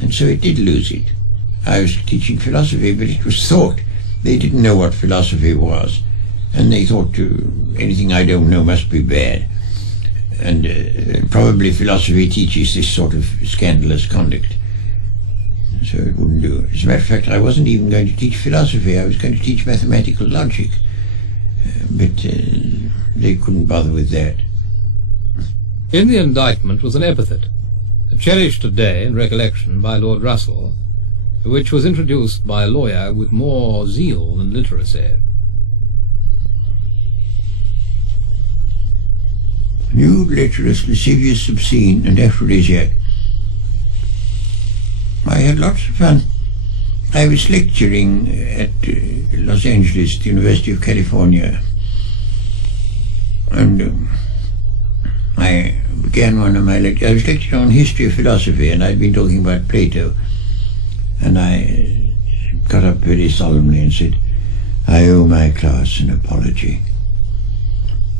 And so it did lose it. I was teaching philosophy, but it was thought they didn't know what philosophy was, and they thought anything I don't know must be bad. And probably philosophy teaches this sort of scandalous conduct. So it wouldn't do. As a matter of fact, I wasn't even going to teach philosophy. I was going to teach mathematical logic. But they couldn't bother with that. In the indictment was an epithet, cherished today in recollection by Lord Russell, which was introduced by a lawyer with more zeal than literacy. Nude, lecherous, lascivious, obscene, and aphrodisiac. I had lots of fun. I was lecturing at Los Angeles, the University of California, and I began one of my lectures. I was lecturing on history of philosophy, and I'd been talking about Plato, and I got up very solemnly and said, "I owe my class an apology.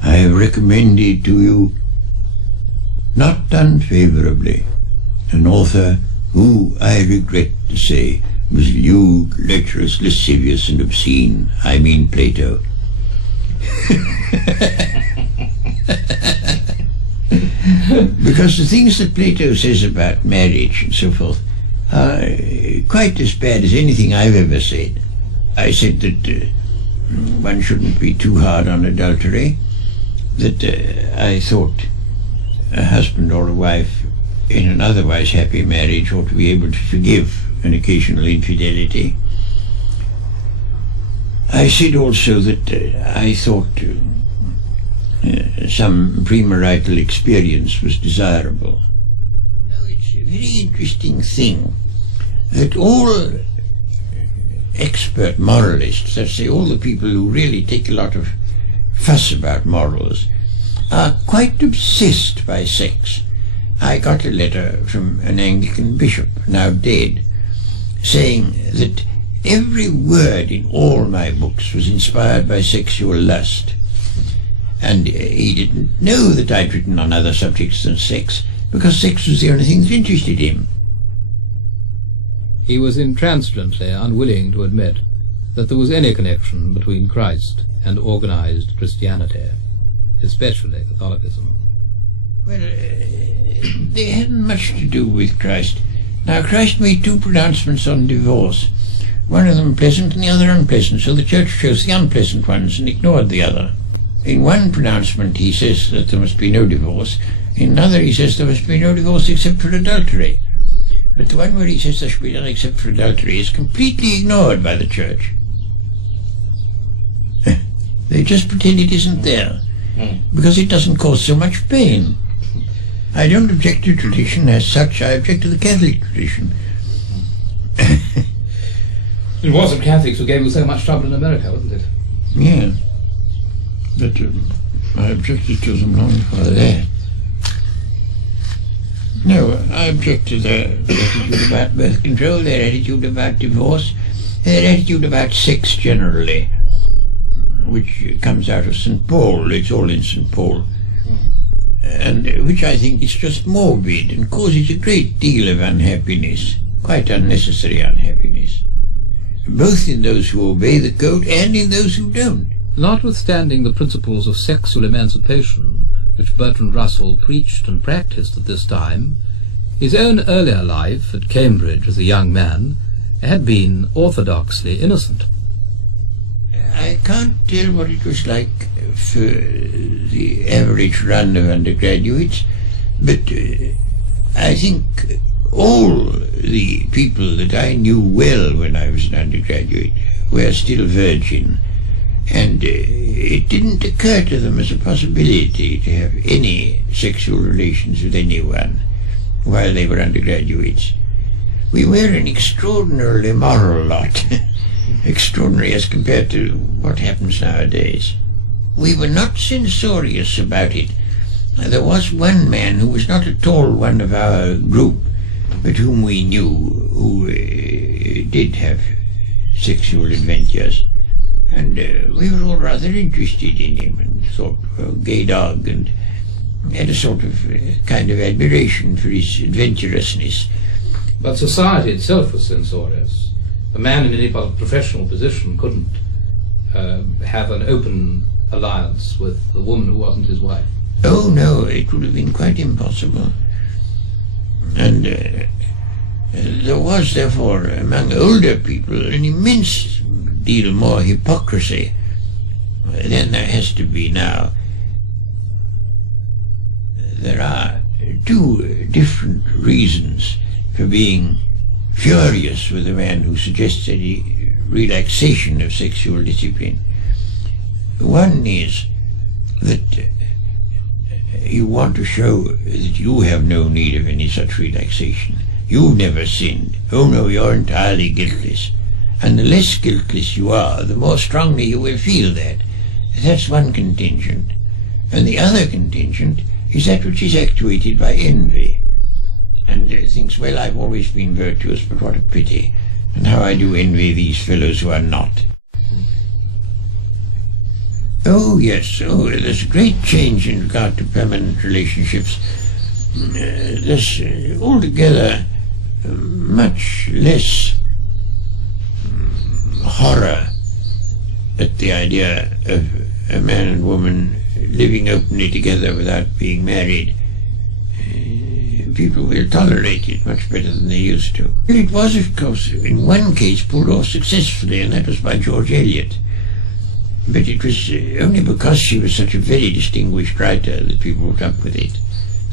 I have recommended to you, not unfavourably, an author who, I regret to say, was lewd, lecherous, lascivious, and obscene. I mean Plato." Because the things that Plato says about marriage and so forth are quite as bad as anything I've ever said. I said that one shouldn't be too hard on adultery, that I thought a husband or a wife in an otherwise happy marriage ought to be able to forgive an occasional infidelity. I said also that I thought some premarital experience was desirable. Now, it's a very interesting thing that all expert moralists, let's say all the people who really take a lot of fuss about morals, are quite obsessed by sex. I got a letter from an Anglican bishop, now dead, saying that every word in all my books was inspired by sexual lust. And he didn't know that I'd written on other subjects than sex, because sex was the only thing that interested him. He was intransparently unwilling to admit that there was any connection between Christ and organized Christianity, especially Catholicism. Well, they hadn't much to do with Christ. Now, Christ made two pronouncements on divorce, one of them pleasant and the other unpleasant, so the Church chose the unpleasant ones and ignored the other. In one pronouncement he says that there must be no divorce, in another he says there must be no divorce except for adultery. But the one where he says there should be none except for adultery is completely ignored by the Church. They just pretend it isn't there, because it doesn't cause so much pain. I don't object to tradition as such, I object to the Catholic tradition. It wasn't Catholics who gave you so much trouble in America, wasn't it? Yeah, but I objected to them long before that. No, I object to their attitude about birth control, their attitude about divorce, their attitude about sex generally, which comes out of St. Paul. It's all in St. Paul. And which I think is just morbid and causes a great deal of unhappiness, quite unnecessary unhappiness, both in those who obey the code and in those who don't. Notwithstanding the principles of sexual emancipation which Bertrand Russell preached and practiced at this time, his own earlier life at Cambridge as a young man had been orthodoxly innocent. I can't tell what it was like for the average run of undergraduates, but I think all the people that I knew well when I was an undergraduate were still virgin, and it didn't occur to them as a possibility to have any sexual relations with anyone while they were undergraduates. We were an extraordinarily moral lot. Extraordinary as compared to what happens nowadays. We were not censorious about it. There was one man who was not at all one of our group, but whom we knew, who did have sexual adventures, and we were all rather interested in him and thought, well, gay dog, and had a sort of kind of admiration for his adventurousness. But society itself was censorious. A man in any professional position couldn't have an open alliance with a woman who wasn't his wife. Oh no, it would have been quite impossible. And there was therefore among older people an immense deal more hypocrisy than there has to be now. There are two different reasons for being furious with a man who suggests any relaxation of sexual discipline. One is that you want to show that you have no need of any such relaxation. You've never sinned. Oh no, you're entirely guiltless. And the less guiltless you are, the more strongly you will feel that. That's one contingent. And the other contingent is that which is actuated by envy, and thinks, well, I've always been virtuous, but what a pity, and how I do envy these fellows who are not. Oh yes, there's a great change in regard to permanent relationships. There's altogether much less horror at the idea of a man and woman living openly together without being married. People will tolerate it much better than they used to. It was, of course, in one case pulled off successfully, and that was by George Eliot. But it was only because she was such a very distinguished writer that people put up with it.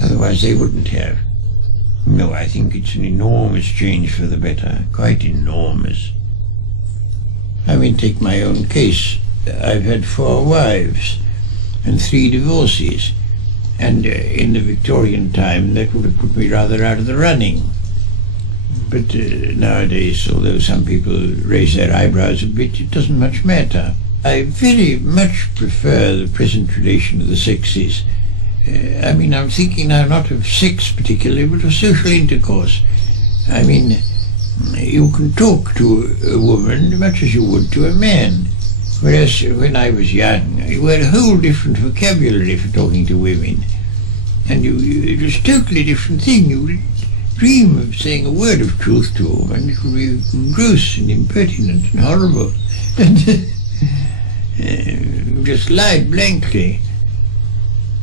Otherwise they wouldn't have. No, I think it's an enormous change for the better, quite enormous. I mean, take my own case. I've had 4 wives and 3 divorces, and in the Victorian time that would have put me rather out of the running. But nowadays, although some people raise their eyebrows a bit, it doesn't much matter. I very much prefer the present relation of the sexes. I mean, I'm thinking now not of sex particularly, but of social intercourse. I mean, you can talk to a woman much as you would to a man, whereas when I was young, you had a whole different vocabulary for talking to women, and it was a totally different thing. You would dream of saying a word of truth to a woman. It would be gross and impertinent and horrible, and just lied blankly.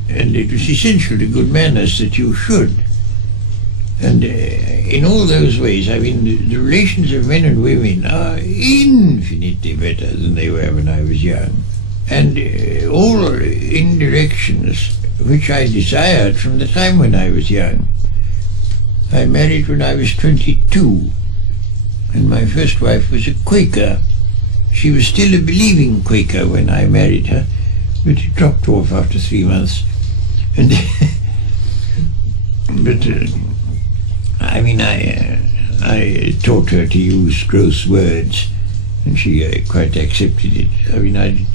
And it was essential to good manners that you should. And in all those ways, I mean, the relations of men and women are infinitely better than they were when I was young. And all in directions which I desired from the time when I was young. I married when I was 22, and my first wife was a Quaker. She was still a believing Quaker when I married her, but it dropped off after 3 months. And but I mean, I taught her to use gross words, and she quite accepted it. I mean, I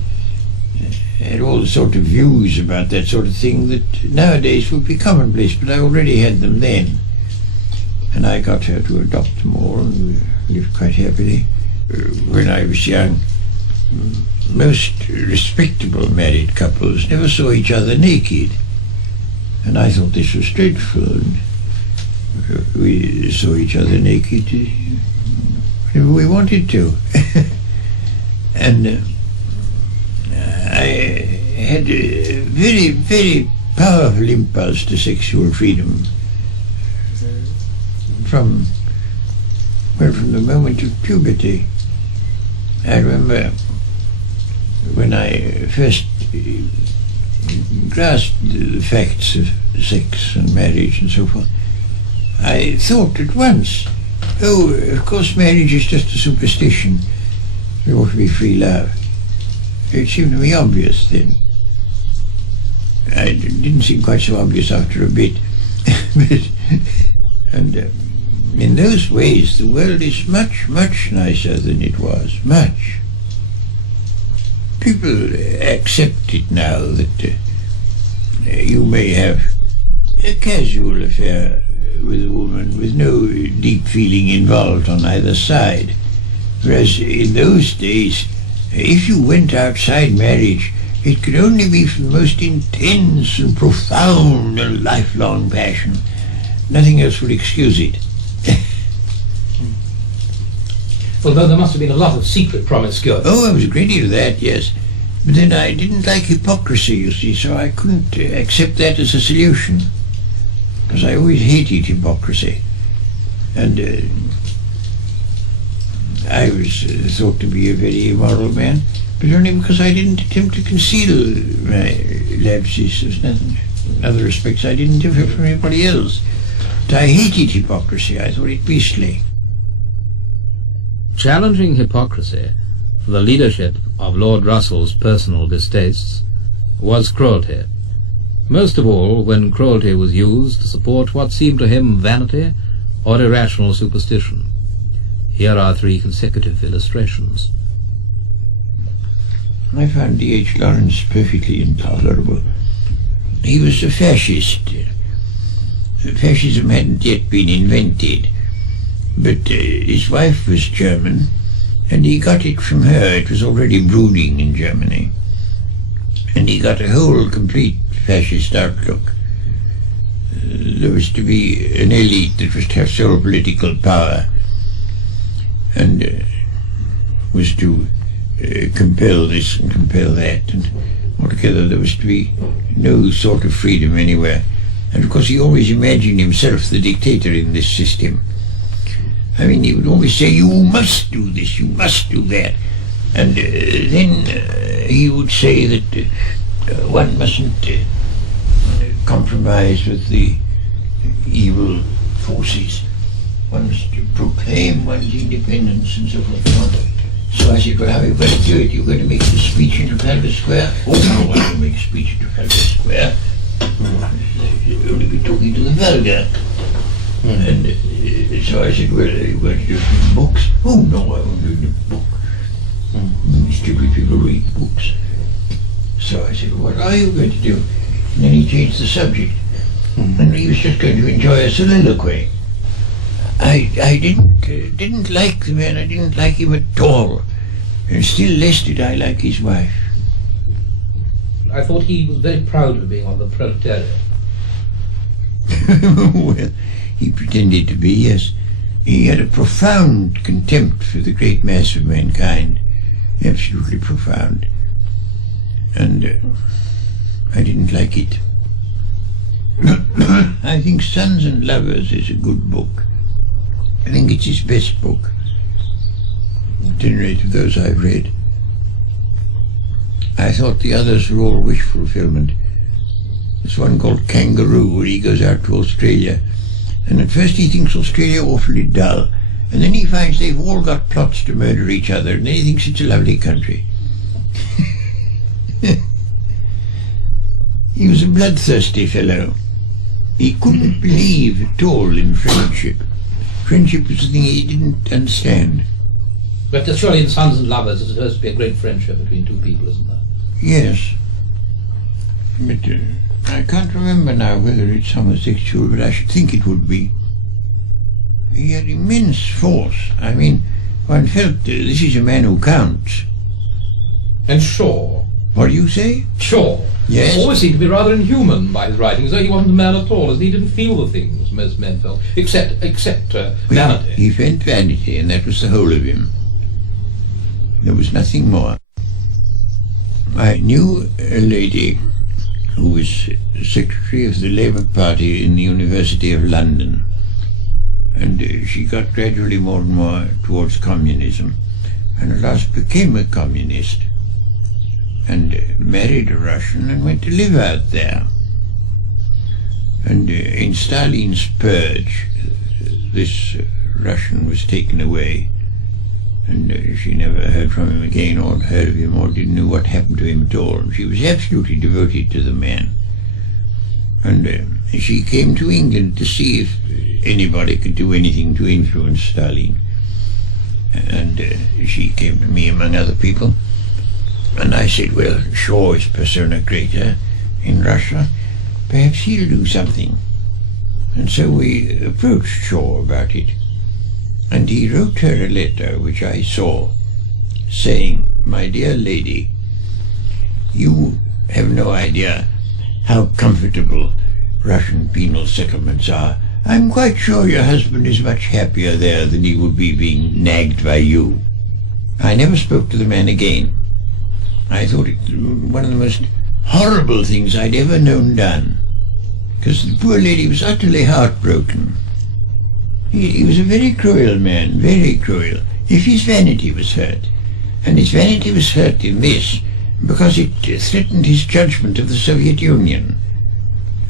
had all the sort of views about that sort of thing that nowadays would be commonplace, but I already had them then. And I got her to adopt them all, and we lived quite happily. When I was young, most respectable married couples never saw each other naked. And I thought this was dreadful. And we saw each other naked whenever we wanted to. And I had a very, very powerful impulse to sexual freedom from the moment of puberty. I remember when I first grasped the facts of sex and marriage and so forth, I thought at once, oh, of course marriage is just a superstition. There ought to be free love. It seemed to me obvious then. It didn't seem quite so obvious after a bit. And in those ways the world is much, much nicer than it was. Much. People accept it now that you may have a casual affair with a woman with no deep feeling involved on either side. Whereas in those days, if you went outside marriage, it could only be for the most intense and profound and lifelong passion. Nothing else would excuse it. Although there must have been a lot of secret promiscuity. Oh, there was a great deal of that, yes. But then I didn't like hypocrisy, you see, so I couldn't accept that as a solution. Because I always hated hypocrisy. And I was thought to be a very immoral man, but only because I didn't attempt to conceal my lapses. In other respects, I didn't differ from anybody else. But I hated hypocrisy. I thought it beastly. Challenging hypocrisy for the leadership of Lord Russell's personal distastes was cruelty, most of all when cruelty was used to support what seemed to him vanity or irrational superstition. Here are 3 consecutive illustrations. I found D.H. Lawrence perfectly intolerable. He was a fascist. Fascism hadn't yet been invented, but his wife was German, and he got it from her. It was already brooding in Germany, and he got a whole complete fascist outlook. There was to be an elite that was to have sole political power, and was to compel this and compel that, and altogether there was to be no sort of freedom anywhere. And of course he always imagined himself the dictator in this system. I mean, he would always say, you must do this, you must do that. And then he would say that one mustn't compromise with the evil forces. One must proclaim one's independence and so forth and so on. So I said, well, how are you going to do it? You're going to make the speech in Trafalgar Square? Oh, no, I won't make a speech in Trafalgar Square. You'll only be talking to the vulgar. And so I said, well, are you going to do it in books? Oh, no, I won't do it in a book. Stupid people read books. So I said, well, what are you going to do? And then he changed the subject. And he was just going to enjoy a soliloquy. I didn't like the man. I didn't like him at all. And still less did I like his wife. I thought he was very proud of being on the proletariat. Well, he pretended to be, yes. He had a profound contempt for the great mass of mankind. Absolutely profound. And I didn't like it. I think Sons and Lovers is a good book. I think it's his best book, at any rate of those I've read. I thought the others were all wish fulfillment. There's one called Kangaroo, where he goes out to Australia, and at first he thinks Australia awfully dull, and then he finds they've all got plots to murder each other, and then he thinks it's a lovely country. He was a bloodthirsty fellow. He couldn't believe at all in friendship. Friendship was the thing he didn't understand. But surely in Sons and Lovers it's supposed to be a great friendship between two people, isn't there? Yes. But I can't remember now whether it's homosexual, but I should think it would be. He had immense force. I mean, one felt this is a man who counts. And Shaw. What do you say? Shaw. Yes. Always seemed to be rather inhuman by his writing, as though he wasn't a man at all, as he didn't feel the things most men felt, except vanity. He felt vanity, and that was the whole of him. There was nothing more. I knew a lady who was secretary of the Labour Party in the University of London, and she got gradually more and more towards communism, and at last became a communist, and married a Russian and went to live out there. And in Stalin's purge, this Russian was taken away, and she never heard from him again, or heard of him, or didn't know what happened to him at all. She was absolutely devoted to the man. And she came to England to see if anybody could do anything to influence Stalin. And she came to me among other people. And I said, well, Shaw is persona grata in Russia. Perhaps he'll do something. And so we approached Shaw about it. And he wrote her a letter, which I saw, saying, my dear lady, you have no idea how comfortable Russian penal settlements are. I'm quite sure your husband is much happier there than he would be being nagged by you. I never spoke to the man again. I thought it one of the most horrible things I'd ever known done, because the poor lady was utterly heartbroken. He was a very cruel man, very cruel, if his vanity was hurt. And his vanity was hurt in this, because it threatened his judgment of the Soviet Union.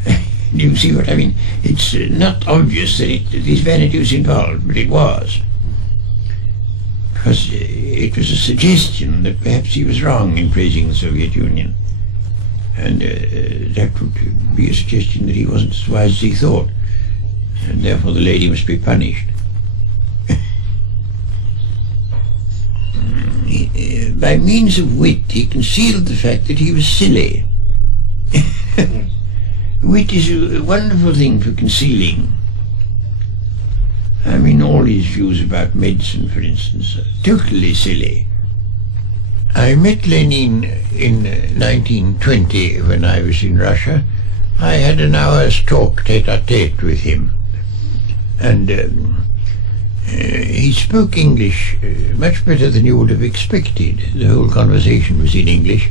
Do you see what I mean? It's not obvious that his vanity was involved, but it was. Because it was a suggestion that perhaps he was wrong in praising the Soviet Union. And that would be a suggestion that he wasn't as wise as he thought. And therefore the lady must be punished. By means of wit, he concealed the fact that he was silly. Wit is a wonderful thing for concealing. I mean, all his views about medicine, for instance, are totally silly. I met Lenin in 1920 when I was in Russia. I had an hour's talk tete-a-tete with him. And he spoke English much better than you would have expected. The whole conversation was in English.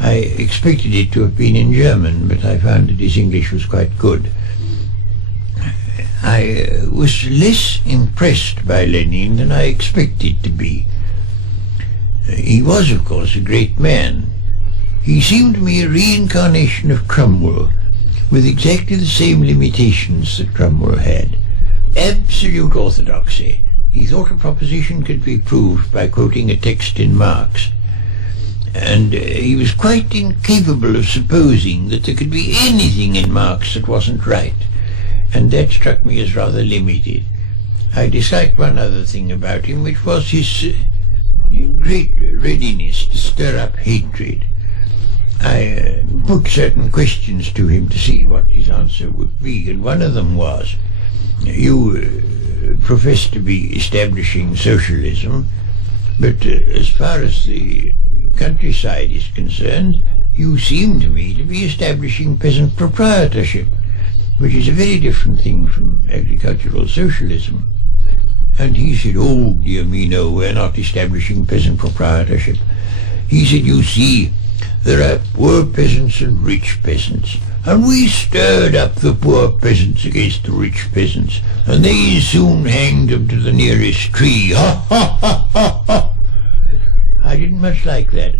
I expected it to have been in German, but I found that his English was quite good. I was less impressed by Lenin than I expected to be. He was, of course, a great man. He seemed to me a reincarnation of Cromwell, with exactly the same limitations that Cromwell had. Absolute orthodoxy. He thought a proposition could be proved by quoting a text in Marx. And he was quite incapable of supposing that there could be anything in Marx that wasn't right. And that struck me as rather limited. I disliked one other thing about him, which was his great readiness to stir up hatred. I put certain questions to him to see what his answer would be, and one of them was, you profess to be establishing socialism, but as far as the countryside is concerned, you seem to me to be establishing peasant proprietorship, which is a very different thing from agricultural socialism. And he said, oh, dear me, no, we're not establishing peasant proprietorship. He said, you see, there are poor peasants and rich peasants, and we stirred up the poor peasants against the rich peasants, and they soon hanged them to the nearest tree. Ha, ha, ha, ha, ha. I didn't much like that.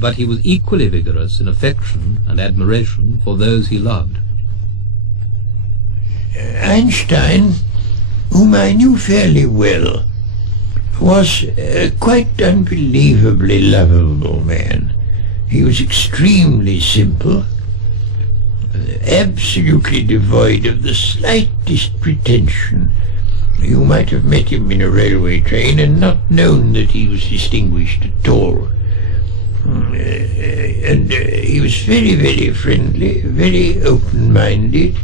But he was equally vigorous in affection and admiration for those he loved. Einstein, whom I knew fairly well, was a quite unbelievably lovable man. He was extremely simple, absolutely devoid of the slightest pretension. You might have met him in a railway train and not known that he was distinguished at all. And he was very, very friendly, very open-minded.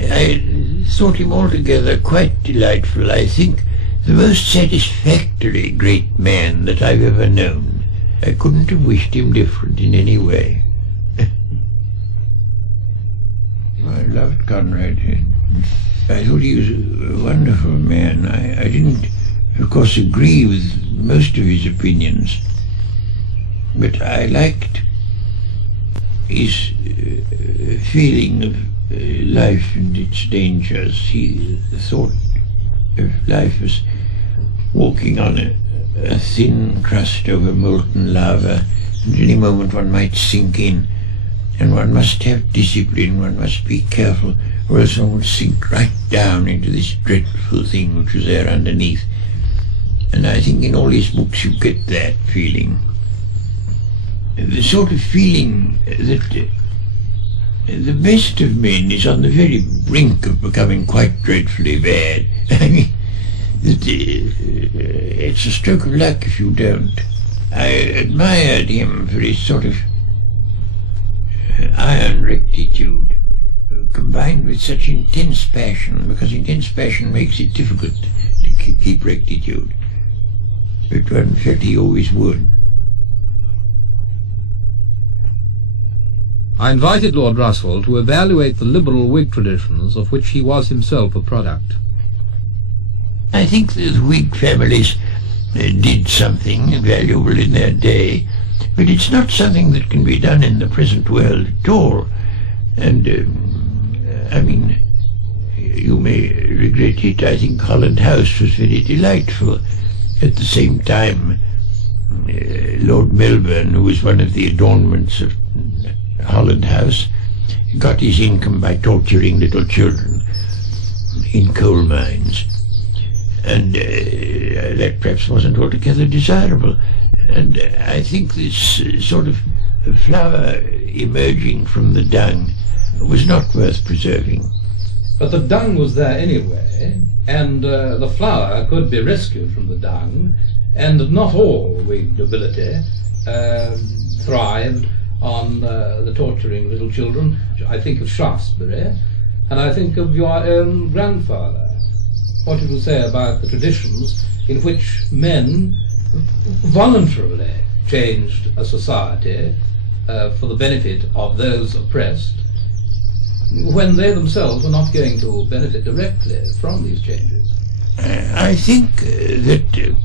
I thought him altogether quite delightful. I think the most satisfactory great man that I've ever known. I couldn't have wished him different in any way. I loved Conrad. I thought he was a wonderful man. I didn't, of course, agree with most of his opinions, but I liked his feeling of life and its dangers. He thought of life as walking on a thin crust over molten lava, and at any moment one might sink in, and one must have discipline, one must be careful, or else one would sink right down into this dreadful thing which was there underneath. And I think in all his books you get that feeling. The sort of feeling that the best of men is on the very brink of becoming quite dreadfully bad. I mean, it's a stroke of luck if you don't. I admired him for his sort of iron rectitude, combined with such intense passion, because intense passion makes it difficult to keep rectitude. But one felt he always would. I invited Lord Russell to evaluate the liberal Whig traditions of which he was himself a product. I think the Whig families did something valuable in their day, but it's not something that can be done in the present world at all. And, I mean, you may regret it, I think Holland House was very delightful. At the same time, Lord Melbourne, who was one of the adornments of Holland House, got his income by torturing little children in coal mines. And that perhaps wasn't altogether desirable. And I think this sort of flower emerging from the dung was not worth preserving. But the dung was there anyway, and the flower could be rescued from the dung, and not all Whig nobility thrived on the torturing little children. I think of Shaftesbury, and I think of your own grandfather. What you will say about the traditions in which men voluntarily changed a society for the benefit of those oppressed, when they themselves were not going to benefit directly from these changes? I think that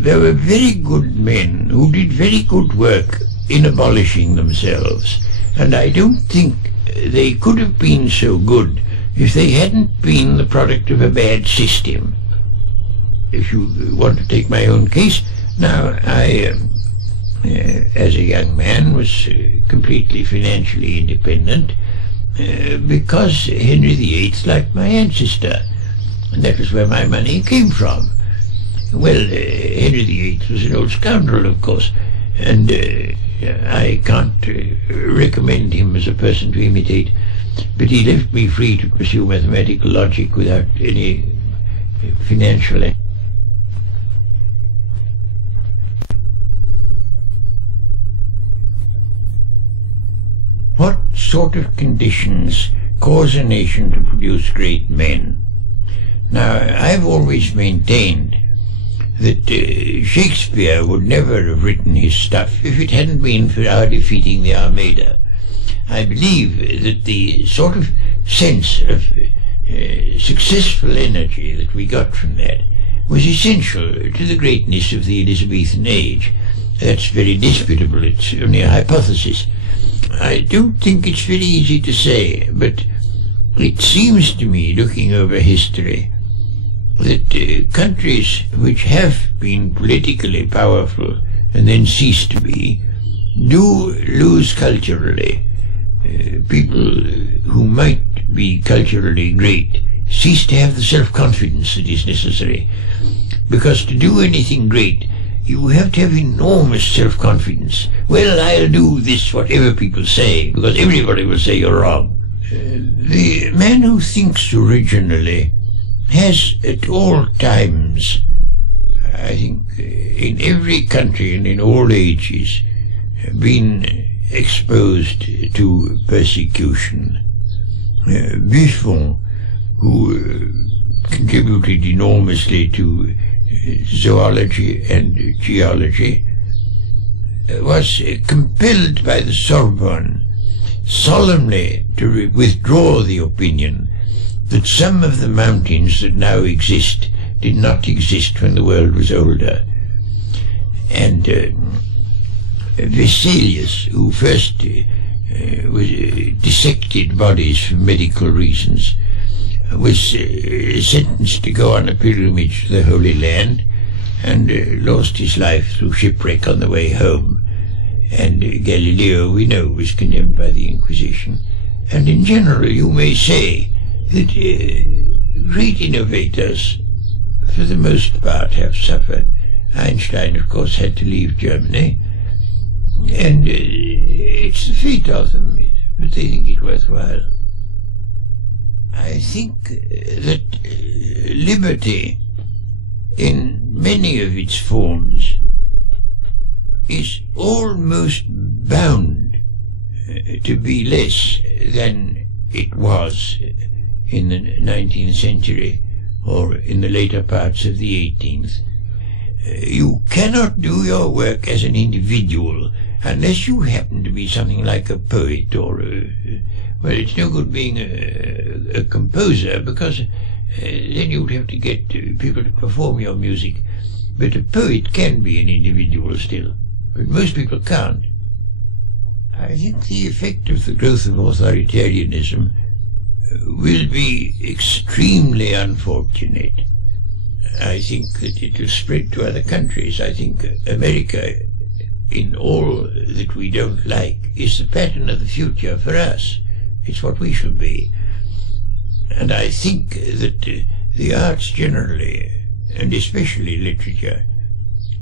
there were very good men who did very good work in abolishing themselves, and I don't think they could have been so good if they hadn't been the product of a bad system. If you want to take my own case, Now, I, as a young man, was completely financially independent because Henry VIII liked my ancestor, and that was where my money came from. Well, Henry VIII was an old scoundrel, of course, and I can't recommend him as a person to imitate, but he left me free to pursue mathematical logic without any financial. What sort of conditions cause a nation to produce great men? Now, I've always maintained that Shakespeare would never have written his stuff if it hadn't been for our defeating the Armada. I believe that the sort of sense of successful energy that we got from that was essential to the greatness of the Elizabethan age. That's very disputable, it's only a hypothesis. I don't think it's very easy to say, but it seems to me, looking over history, that countries which have been politically powerful and then cease to be, do lose culturally. People who might be culturally great cease to have the self-confidence that is necessary, because to do anything great you have to have enormous self-confidence. Well, I'll do this whatever people say, because everybody will say you're wrong. The man who thinks originally has at all times, I think, in every country and in all ages, been exposed to persecution. Buffon, who contributed enormously to zoology and geology, was compelled by the Sorbonne solemnly to withdraw the opinion that some of the mountains that now exist did not exist when the world was older. And Vesalius, who first dissected bodies for medical reasons, was sentenced to go on a pilgrimage to the Holy Land and lost his life through shipwreck on the way home. And Galileo, we know, was condemned by the Inquisition. And in general, you may say that great innovators, for the most part, have suffered. Einstein, of course, had to leave Germany, and it's the fate of them, but they think it worthwhile. I think that liberty, in many of its forms, is almost bound to be less than it was in the 19th century or in the later parts of the 18th. You cannot do your work as an individual unless you happen to be something like a poet or well, it's no good being a composer, because then you'd have to get people to perform your music. But a poet can be an individual still, but most people can't. I think the effect of the growth of authoritarianism will be extremely unfortunate. I think that it will spread to other countries. I think America, in all that we don't like, is the pattern of the future for us. It's what we should be. And I think that the arts generally, and especially literature,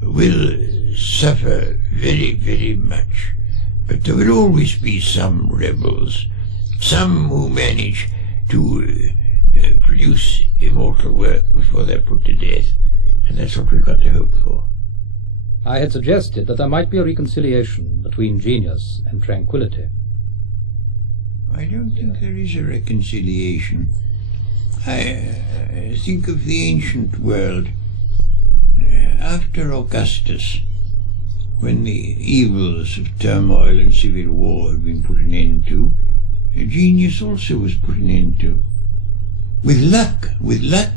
will suffer very, very much. But there will always be some rebels, some who manage to produce immortal work before they're put to death. And that's what we've got to hope for. I had suggested that there might be a reconciliation between genius and tranquility. I don't think there is a reconciliation. I think of the ancient world. After Augustus, when the evils of turmoil and civil war had been put an end to, genius also was put an end to. With luck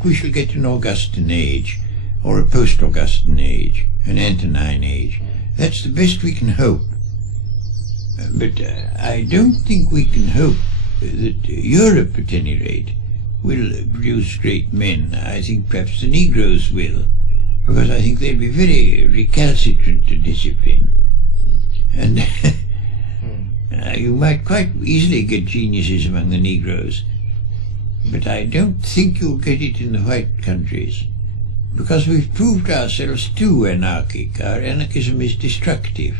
we shall get an Augustan age, or a post-Augustan age, an Antonine age. That's the best we can hope. But I don't think we can hope that Europe, at any rate, will produce great men. I think perhaps the Negroes will. because I think they'd be very recalcitrant to discipline. And you might quite easily get geniuses among the Negroes, but I don't think you'll get it in the white countries, because we've proved ourselves too anarchic. Our anarchism is destructive.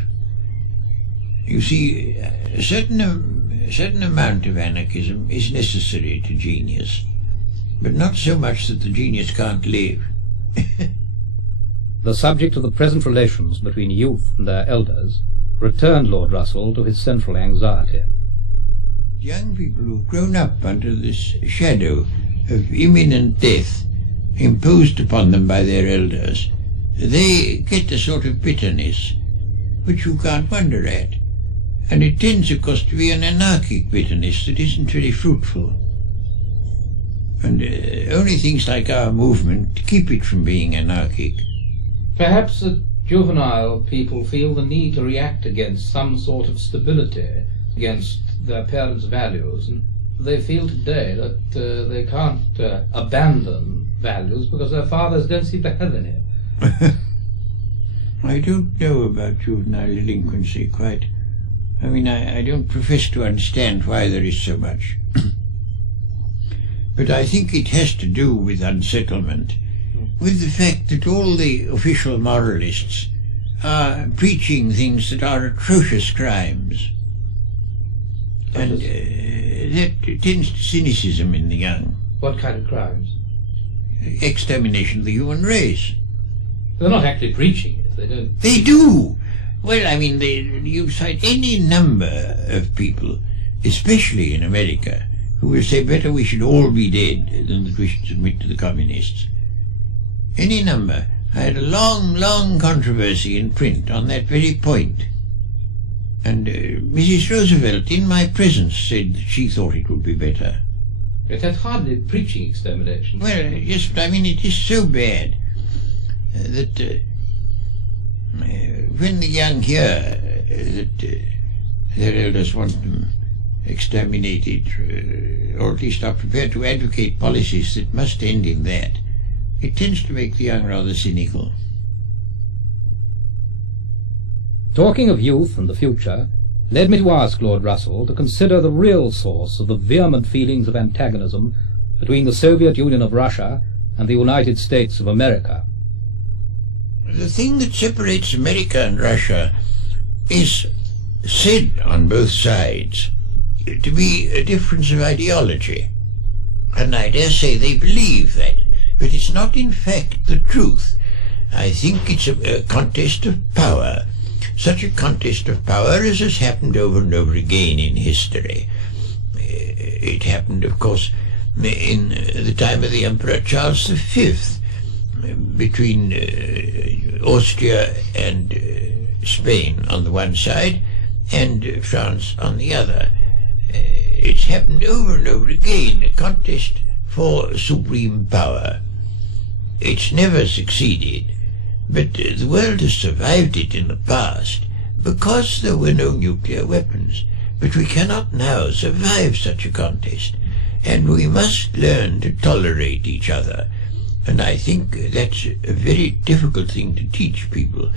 You see, a certain amount of anarchism is necessary to genius, but not so much that the genius can't live. The subject of the present relations between youth and their elders returned Lord Russell to his central anxiety. Young people who've grown up under this shadow of imminent death imposed upon them by their elders, they get a sort of bitterness which you can't wonder at. And it tends, of course, to be an anarchic bitterness that isn't very fruitful. And only things like our movement keep it from being anarchic. Perhaps the juvenile people feel the need to react against some sort of stability, against their parents' values, and they feel today that they can't abandon values because their fathers don't seem to have any. I don't know about juvenile delinquency quite. I mean, I don't profess to understand why there is so much. But I think it has to do with unsettlement, with the fact that all the official moralists are preaching things that are atrocious crimes. And that tends to cynicism in the young. What kind of crimes? Extermination of the human race. They're not actually preaching it, they don't... They do! Well, I mean, you cite any number of people, especially in America, who will say better we should all be dead than that we should submit to the communists. Any number. I had a long, long controversy in print on that very point. And Mrs. Roosevelt, in my presence, said that she thought it would be better. But that's hardly preaching extermination. Well, yes, but I mean, it is so bad that when the young hear that their elders want them exterminated, or at least are prepared to advocate policies that must end in that, it tends to make the young rather cynical. Talking of youth and the future led me to ask Lord Russell to consider the real source of the vehement feelings of antagonism between the Soviet Union of Russia and the United States of America. The thing that separates America and Russia is said on both sides to be a difference of ideology, and I dare say they believe that, but it's not in fact the truth. I think it's a contest of power, such a contest of power as has happened over and over again in history. It happened, of course, in the time of the Emperor Charles V, between Austria and Spain on the one side and France on the other. It's happened over and over again, a contest for supreme power. It's never succeeded, but the world has survived it in the past because there were no nuclear weapons. But we cannot now survive such a contest, and we must learn to tolerate each other. And I think that's a very difficult thing to teach people.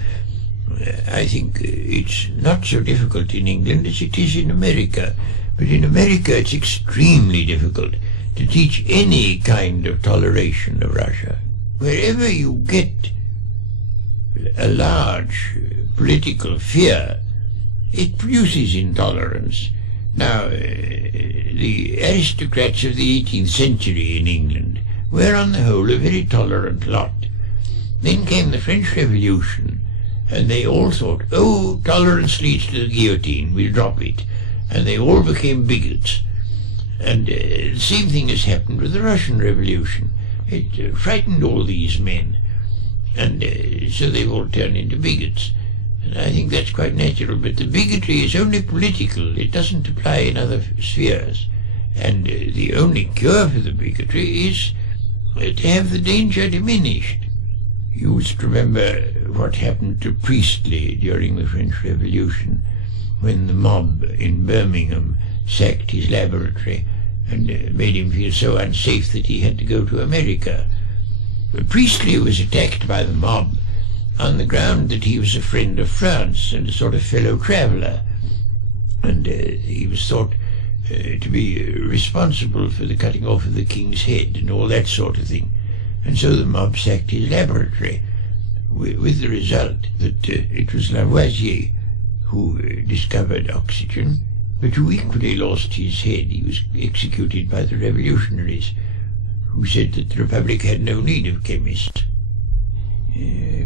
I think it's not so difficult in England as it is in America. But in America it's extremely difficult to teach any kind of toleration of Russia. Wherever you get a large political fear, it produces intolerance. Now, the aristocrats of the 18th century in England were on the whole a very tolerant lot. Then came the French Revolution, and they all thought, oh, tolerance leads to the guillotine, we'll drop it. And they all became bigots. And the same thing has happened with the Russian Revolution. It frightened all these men, and so they've all turned into bigots. And I think that's quite natural, but the bigotry is only political, it doesn't apply in other spheres. And the only cure for the bigotry is to have the danger diminished. You must remember what happened to Priestley during the French Revolution, when the mob in Birmingham sacked his laboratory and made him feel so unsafe that he had to go to America. Priestley was attacked by the mob on the ground that he was a friend of France and a sort of fellow traveller, and he was thought to be responsible for the cutting off of the king's head and all that sort of thing. And so the mob sacked his laboratory, with the result that it was Lavoisier who discovered oxygen, but who equally lost his head. He was executed by the revolutionaries, who said that the Republic had no need of chemists.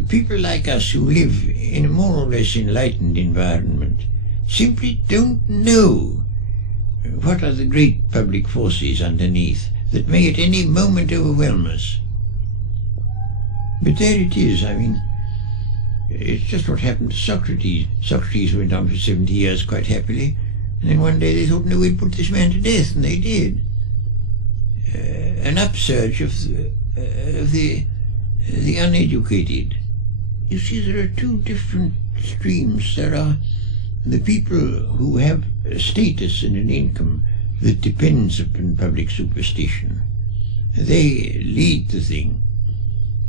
People like us who live in a more or less enlightened environment simply don't know what are the great public forces underneath that may at any moment overwhelm us. But there it is. I mean, it's just what happened to Socrates. Socrates went on for 70 years quite happily, and then one day they thought, no, we'd put this man to death, and they did. An upsurge of the uneducated. You see, there are two different streams. There are the people who have a status and an income that depends upon public superstition. They lead the thing.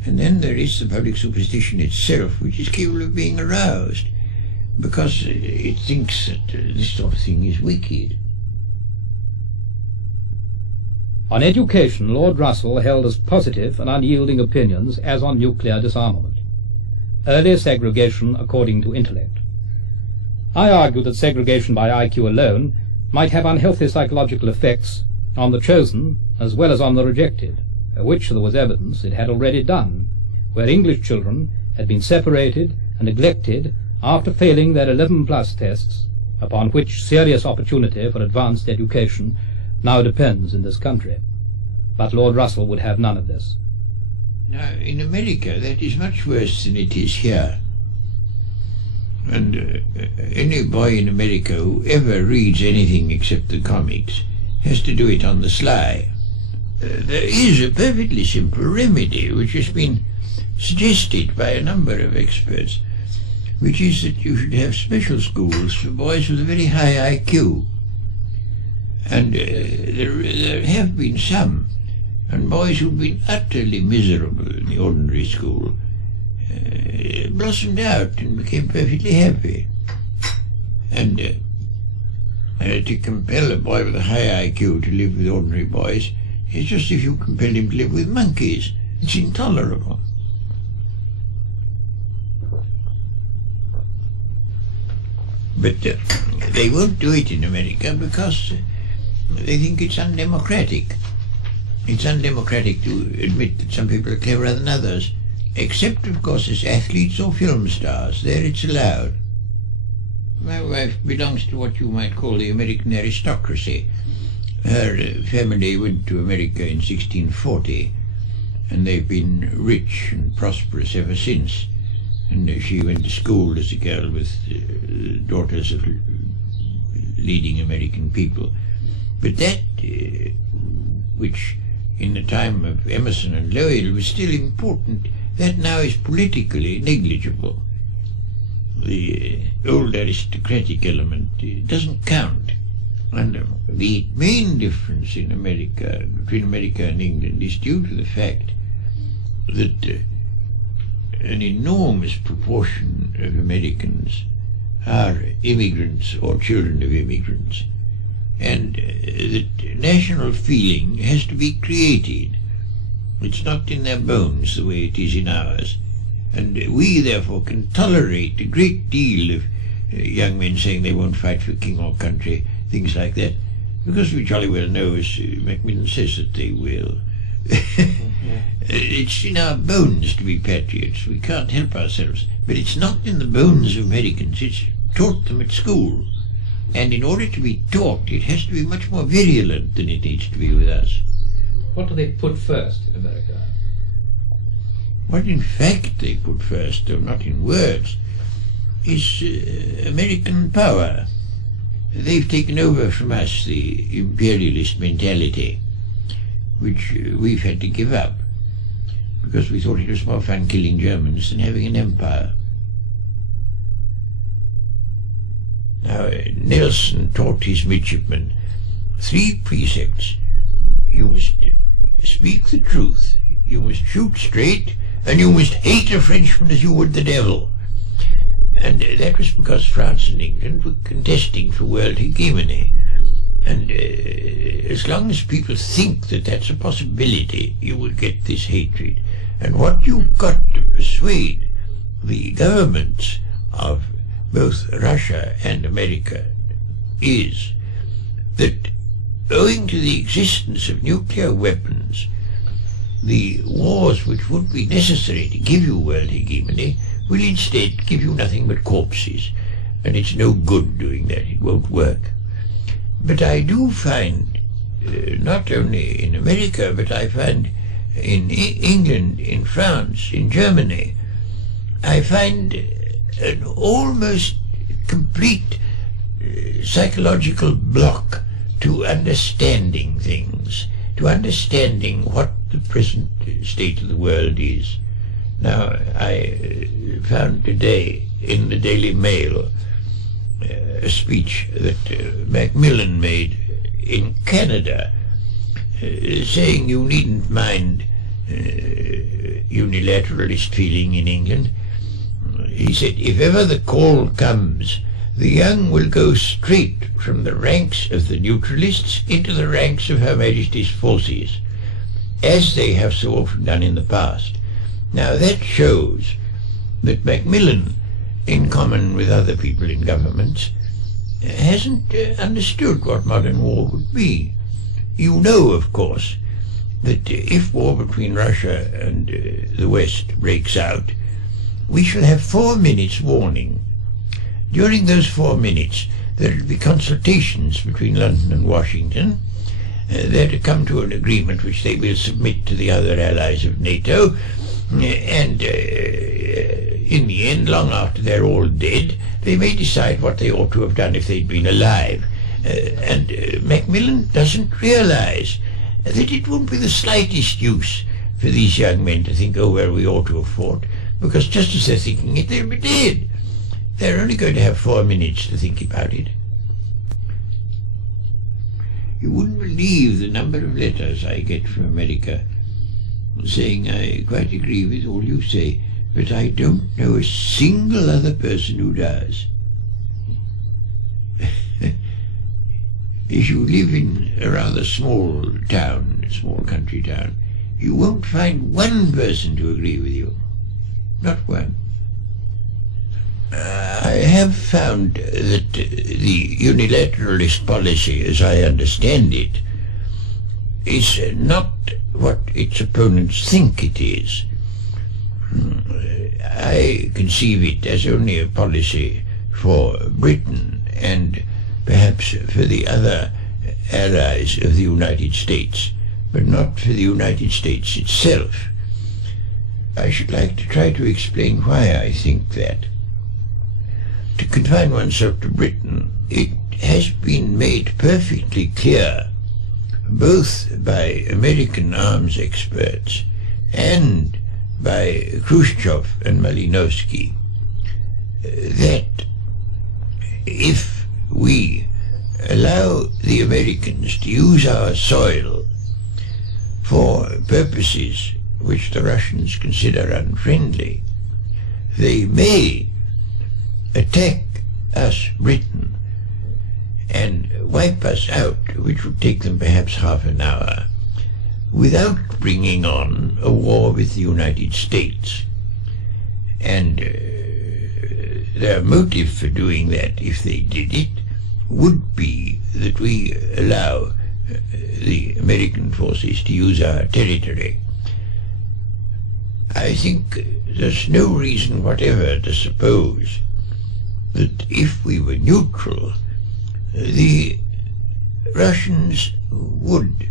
And then there is the public superstition itself, which is capable of being aroused, because it thinks that this sort of thing is wicked. On education, Lord Russell held as positive and unyielding opinions as on nuclear disarmament. Early segregation according to intellect. I argue that segregation by IQ alone might have unhealthy psychological effects on the chosen as well as on the rejected, which there was evidence it had already done, where English children had been separated and neglected after failing their 11+ tests, upon which serious opportunity for advanced education now depends in this country. But Lord Russell would have none of this. Now, in America, that is much worse than it is here. And any boy in America who ever reads anything except the comics has to do it on the sly. There is a perfectly simple remedy which has been suggested by a number of experts, which is that you should have special schools for boys with a very high IQ. And there have been some, and boys who've been utterly miserable in the ordinary school blossomed out and became perfectly happy. And to compel a boy with a high IQ to live with ordinary boys is just as if you compel him to live with monkeys. It's intolerable. But they won't do it in America because they think it's undemocratic. It's undemocratic to admit that some people are cleverer than others, except, of course, as athletes or film stars. There it's allowed. My wife belongs to what you might call the American aristocracy. Her family went to America in 1640, and they've been rich and prosperous ever since. And she went to school as a girl with daughters of leading American people. But that, which in the time of Emerson and Lowell was still important, that now is politically negligible. The old aristocratic element doesn't count. And the main difference in America, between America and England, is due to the fact that an enormous proportion of Americans are immigrants or children of immigrants, and that national feeling has to be created. It's not in their bones the way it is in ours, and we therefore can tolerate a great deal of young men saying they won't fight for king or country, things like that, because we jolly well know, as Macmillan says, that they will. It's in our bones to be patriots. We can't help ourselves. But it's not in the bones of Americans. It's taught them at school. And in order to be taught, it has to be much more virulent than it needs to be with us. What do they put first in America? What in fact they put first, though not in words, is American power. They've taken over from us the imperialist mentality, which we've had to give up, because we thought it was more fun killing Germans than having an empire. Now, Nelson taught his midshipmen 3 precepts. You must speak the truth, you must shoot straight, and you must hate a Frenchman as you would the devil. And that was because France and England were contesting for world hegemony. And as long as people think that that's a possibility, you will get this hatred. And what you've got to persuade the governments of both Russia and America is that owing to the existence of nuclear weapons, the wars which would be necessary to give you world hegemony will instead give you nothing but corpses, and it's no good doing that. It won't work. But I do find, not only in America, but I find in England, in France, in Germany, I find an almost complete psychological block to understanding things, to understanding what the present state of the world is. Now, I found today in the Daily Mail a speech that Macmillan made in Canada, saying you needn't mind unilateralist feeling in England. He said, if ever the call comes, the young will go straight from the ranks of the neutralists into the ranks of Her Majesty's forces, as they have so often done in the past. Now that shows that Macmillan, in common with other people in governments, hasn't understood what modern war would be. You know, of course, that if war between Russia and the West breaks out, we shall have 4 minutes warning. During those 4 minutes, there will be consultations between London and Washington. They're to come to an agreement which they will submit to the other allies of NATO, and in the end, long after they're all dead, they may decide what they ought to have done if they'd been alive. And Macmillan doesn't realize that it won't be the slightest use for these young men to think, oh, well, we ought to have fought, because just as they're thinking it, they'll be dead. They're only going to have 4 minutes to think about it. You wouldn't believe the number of letters I get from America saying, I quite agree with all you say, but I don't know a single other person who does. If you live in a rather small town, a small country town, you won't find one person to agree with you. Not one. I have found that the unilateralist policy, as I understand it, is not what its opponents think it is. I conceive it as only a policy for Britain and perhaps for the other allies of the United States, but not for the United States itself. I should like to try to explain why I think that. To confine oneself to Britain, it has been made perfectly clear, both by American arms experts and by Khrushchev and Malinowski, that if we allow the Americans to use our soil for purposes which the Russians consider unfriendly, they may attack us, Britain, and wipe us out, which would take them perhaps half an hour, without bringing on a war with the United States. And their motive for doing that, if they did it, would be that we allow the American forces to use our territory. I think there's no reason whatever to suppose that if we were neutral, the Russians would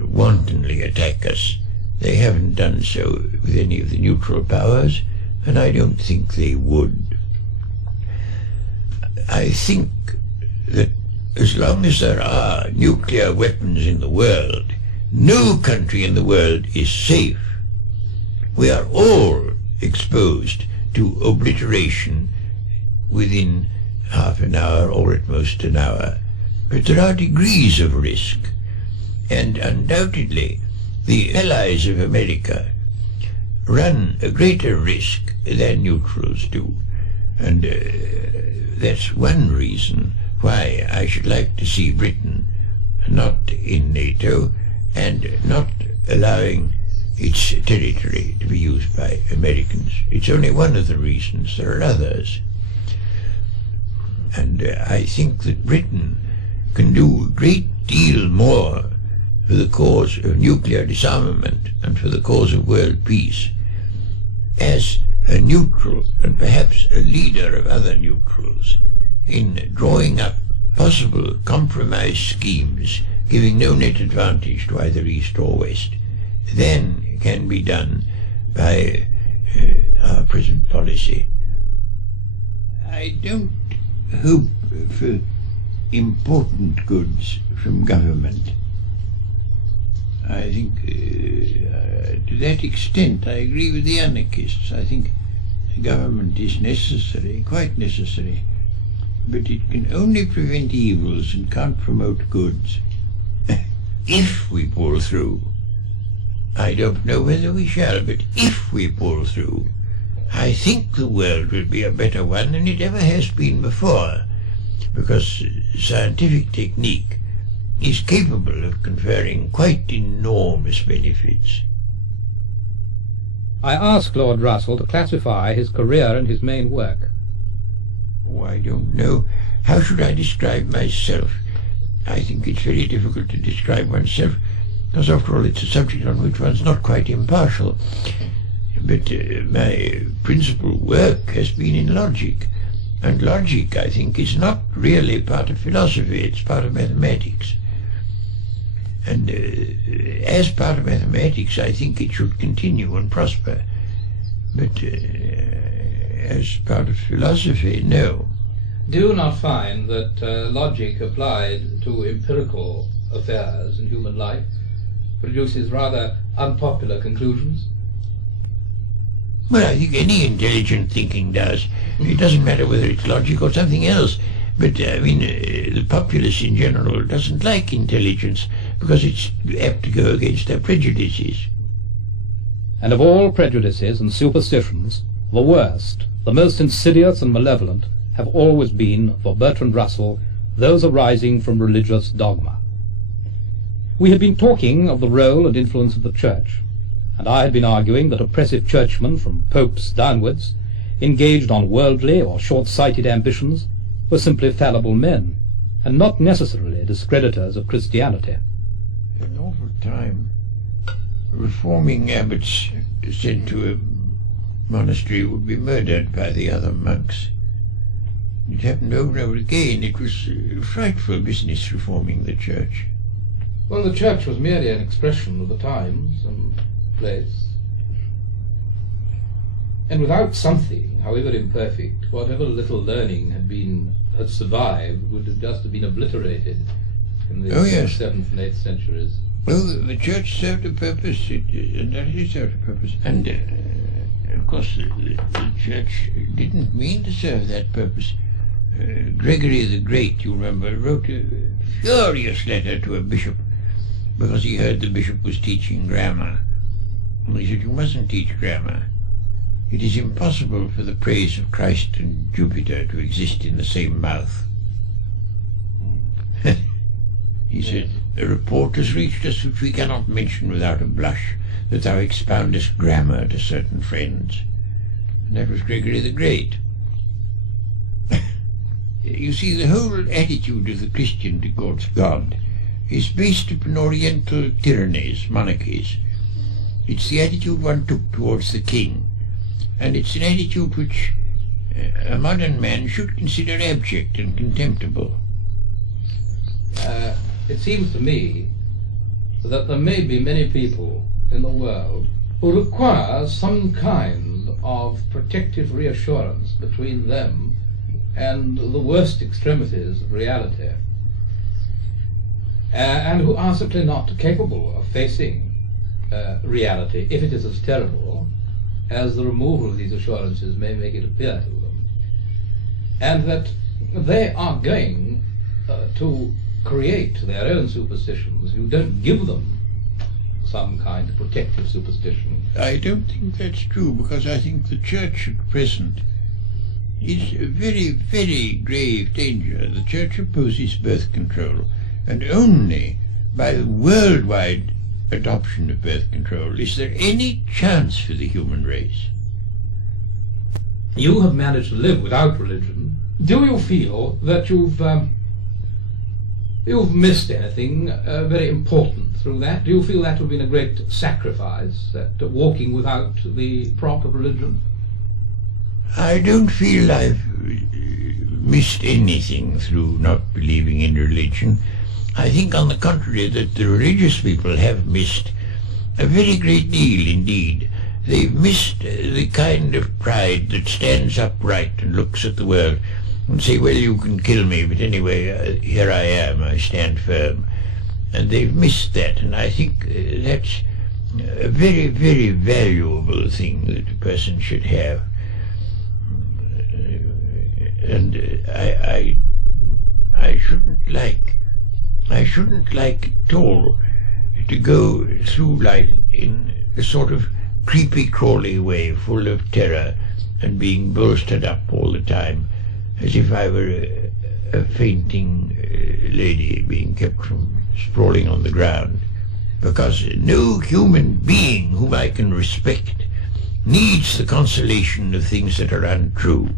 wantonly attack us. They haven't done so with any of the neutral powers, and I don't think they would. I think that as long as there are nuclear weapons in the world, no country in the world is safe. We are all exposed to obliteration within half an hour or at most an hour. But there are degrees of risk, and undoubtedly the allies of America run a greater risk than neutrals do. And that's one reason why I should like to see Britain not in NATO and not allowing its territory to be used by Americans. It's only one of the reasons. There are others. And I think that Britain can do a great deal more for the cause of nuclear disarmament and for the cause of world peace as a neutral and perhaps a leader of other neutrals in drawing up possible compromise schemes giving no net advantage to either East or West than can be done by our present policy. I don't hope for important goods from government. I think to that extent I agree with the anarchists. I think government is necessary, quite necessary, but it can only prevent evils and can't promote goods. If we pull through. I don't know whether we shall, but if we pull through, I think the world will be a better one than it ever has been before, because scientific technique is capable of conferring quite enormous benefits. I asked Lord Russell to classify his career and his main work. Oh, I don't know. How should I describe myself? I think it's very difficult to describe oneself, because after all it's a subject on which one's not quite impartial. But my principal work has been in logic, and logic, I think, is not really part of philosophy, it's part of mathematics. And as part of mathematics, I think it should continue and prosper. But as part of philosophy, no. Do you not find that logic applied to empirical affairs in human life produces rather unpopular conclusions? Well, I think any intelligent thinking does. It doesn't matter whether it's logic or something else. But, I mean, the populace in general doesn't like intelligence because it's apt to go against their prejudices. And of all prejudices and superstitions, the worst, the most insidious and malevolent, have always been, for Bertrand Russell, those arising from religious dogma. We had been talking of the role and influence of the Church, and I had been arguing that oppressive churchmen from popes downwards, engaged on worldly or short-sighted ambitions, were simply fallible men, and not necessarily discreditors of Christianity. An awful time. Reforming abbots sent to a monastery would be murdered by the other monks. It happened over and over again. It was a frightful business, reforming the Church. Well, the Church was merely an expression of the times and place. And without something, however imperfect, whatever little learning had survived would have just been obliterated in the 7th and 8th centuries. Well, the Church served a purpose, and that is served a purpose. And, of course, the Church didn't mean to serve that purpose. Gregory the Great, you remember, wrote a furious letter to a bishop because he heard the bishop was teaching grammar. And he said, you mustn't teach grammar. It is impossible for the praise of Christ and Jupiter to exist in the same mouth. He said, a report has reached us which we cannot mention without a blush, that thou expoundest grammar to certain friends. And that was Gregory the Great. You see, the whole attitude of the Christian towards God is based upon Oriental tyrannies, monarchies. It's the attitude one took towards the king, and it's an attitude which a modern man should consider abject and contemptible. It seems to me that there may be many people in the world who require some kind of protective reassurance between them and the worst extremities of reality, and who are simply not capable of facing reality, if it is as terrible as the removal of these assurances may make it appear to them, and that they are going to create their own superstitions. You don't give them some kind of protective superstition. I don't think that's true, because I think the Church at present is a very, very grave danger. The Church opposes birth control, and only by the worldwide adoption of birth control is there any chance for the human race. You have managed to live without religion. Do you feel that you've missed anything very important through that? Do you feel that would have been a great sacrifice, that walking without the proper religion? I don't feel I've missed anything through not believing in religion. I think, on the contrary, that the religious people have missed a very great deal indeed. They've missed the kind of pride that stands upright and looks at the world and say, well, you can kill me, but anyway, here I am, I stand firm. And they've missed that, and I think that's a very, very valuable thing that a person should have. And I shouldn't like at all to go through life in a sort of creepy-crawly way, full of terror, and being bolstered up all the time, as if I were a fainting lady being kept from sprawling on the ground, because no human being whom I can respect needs the consolation of things that are untrue.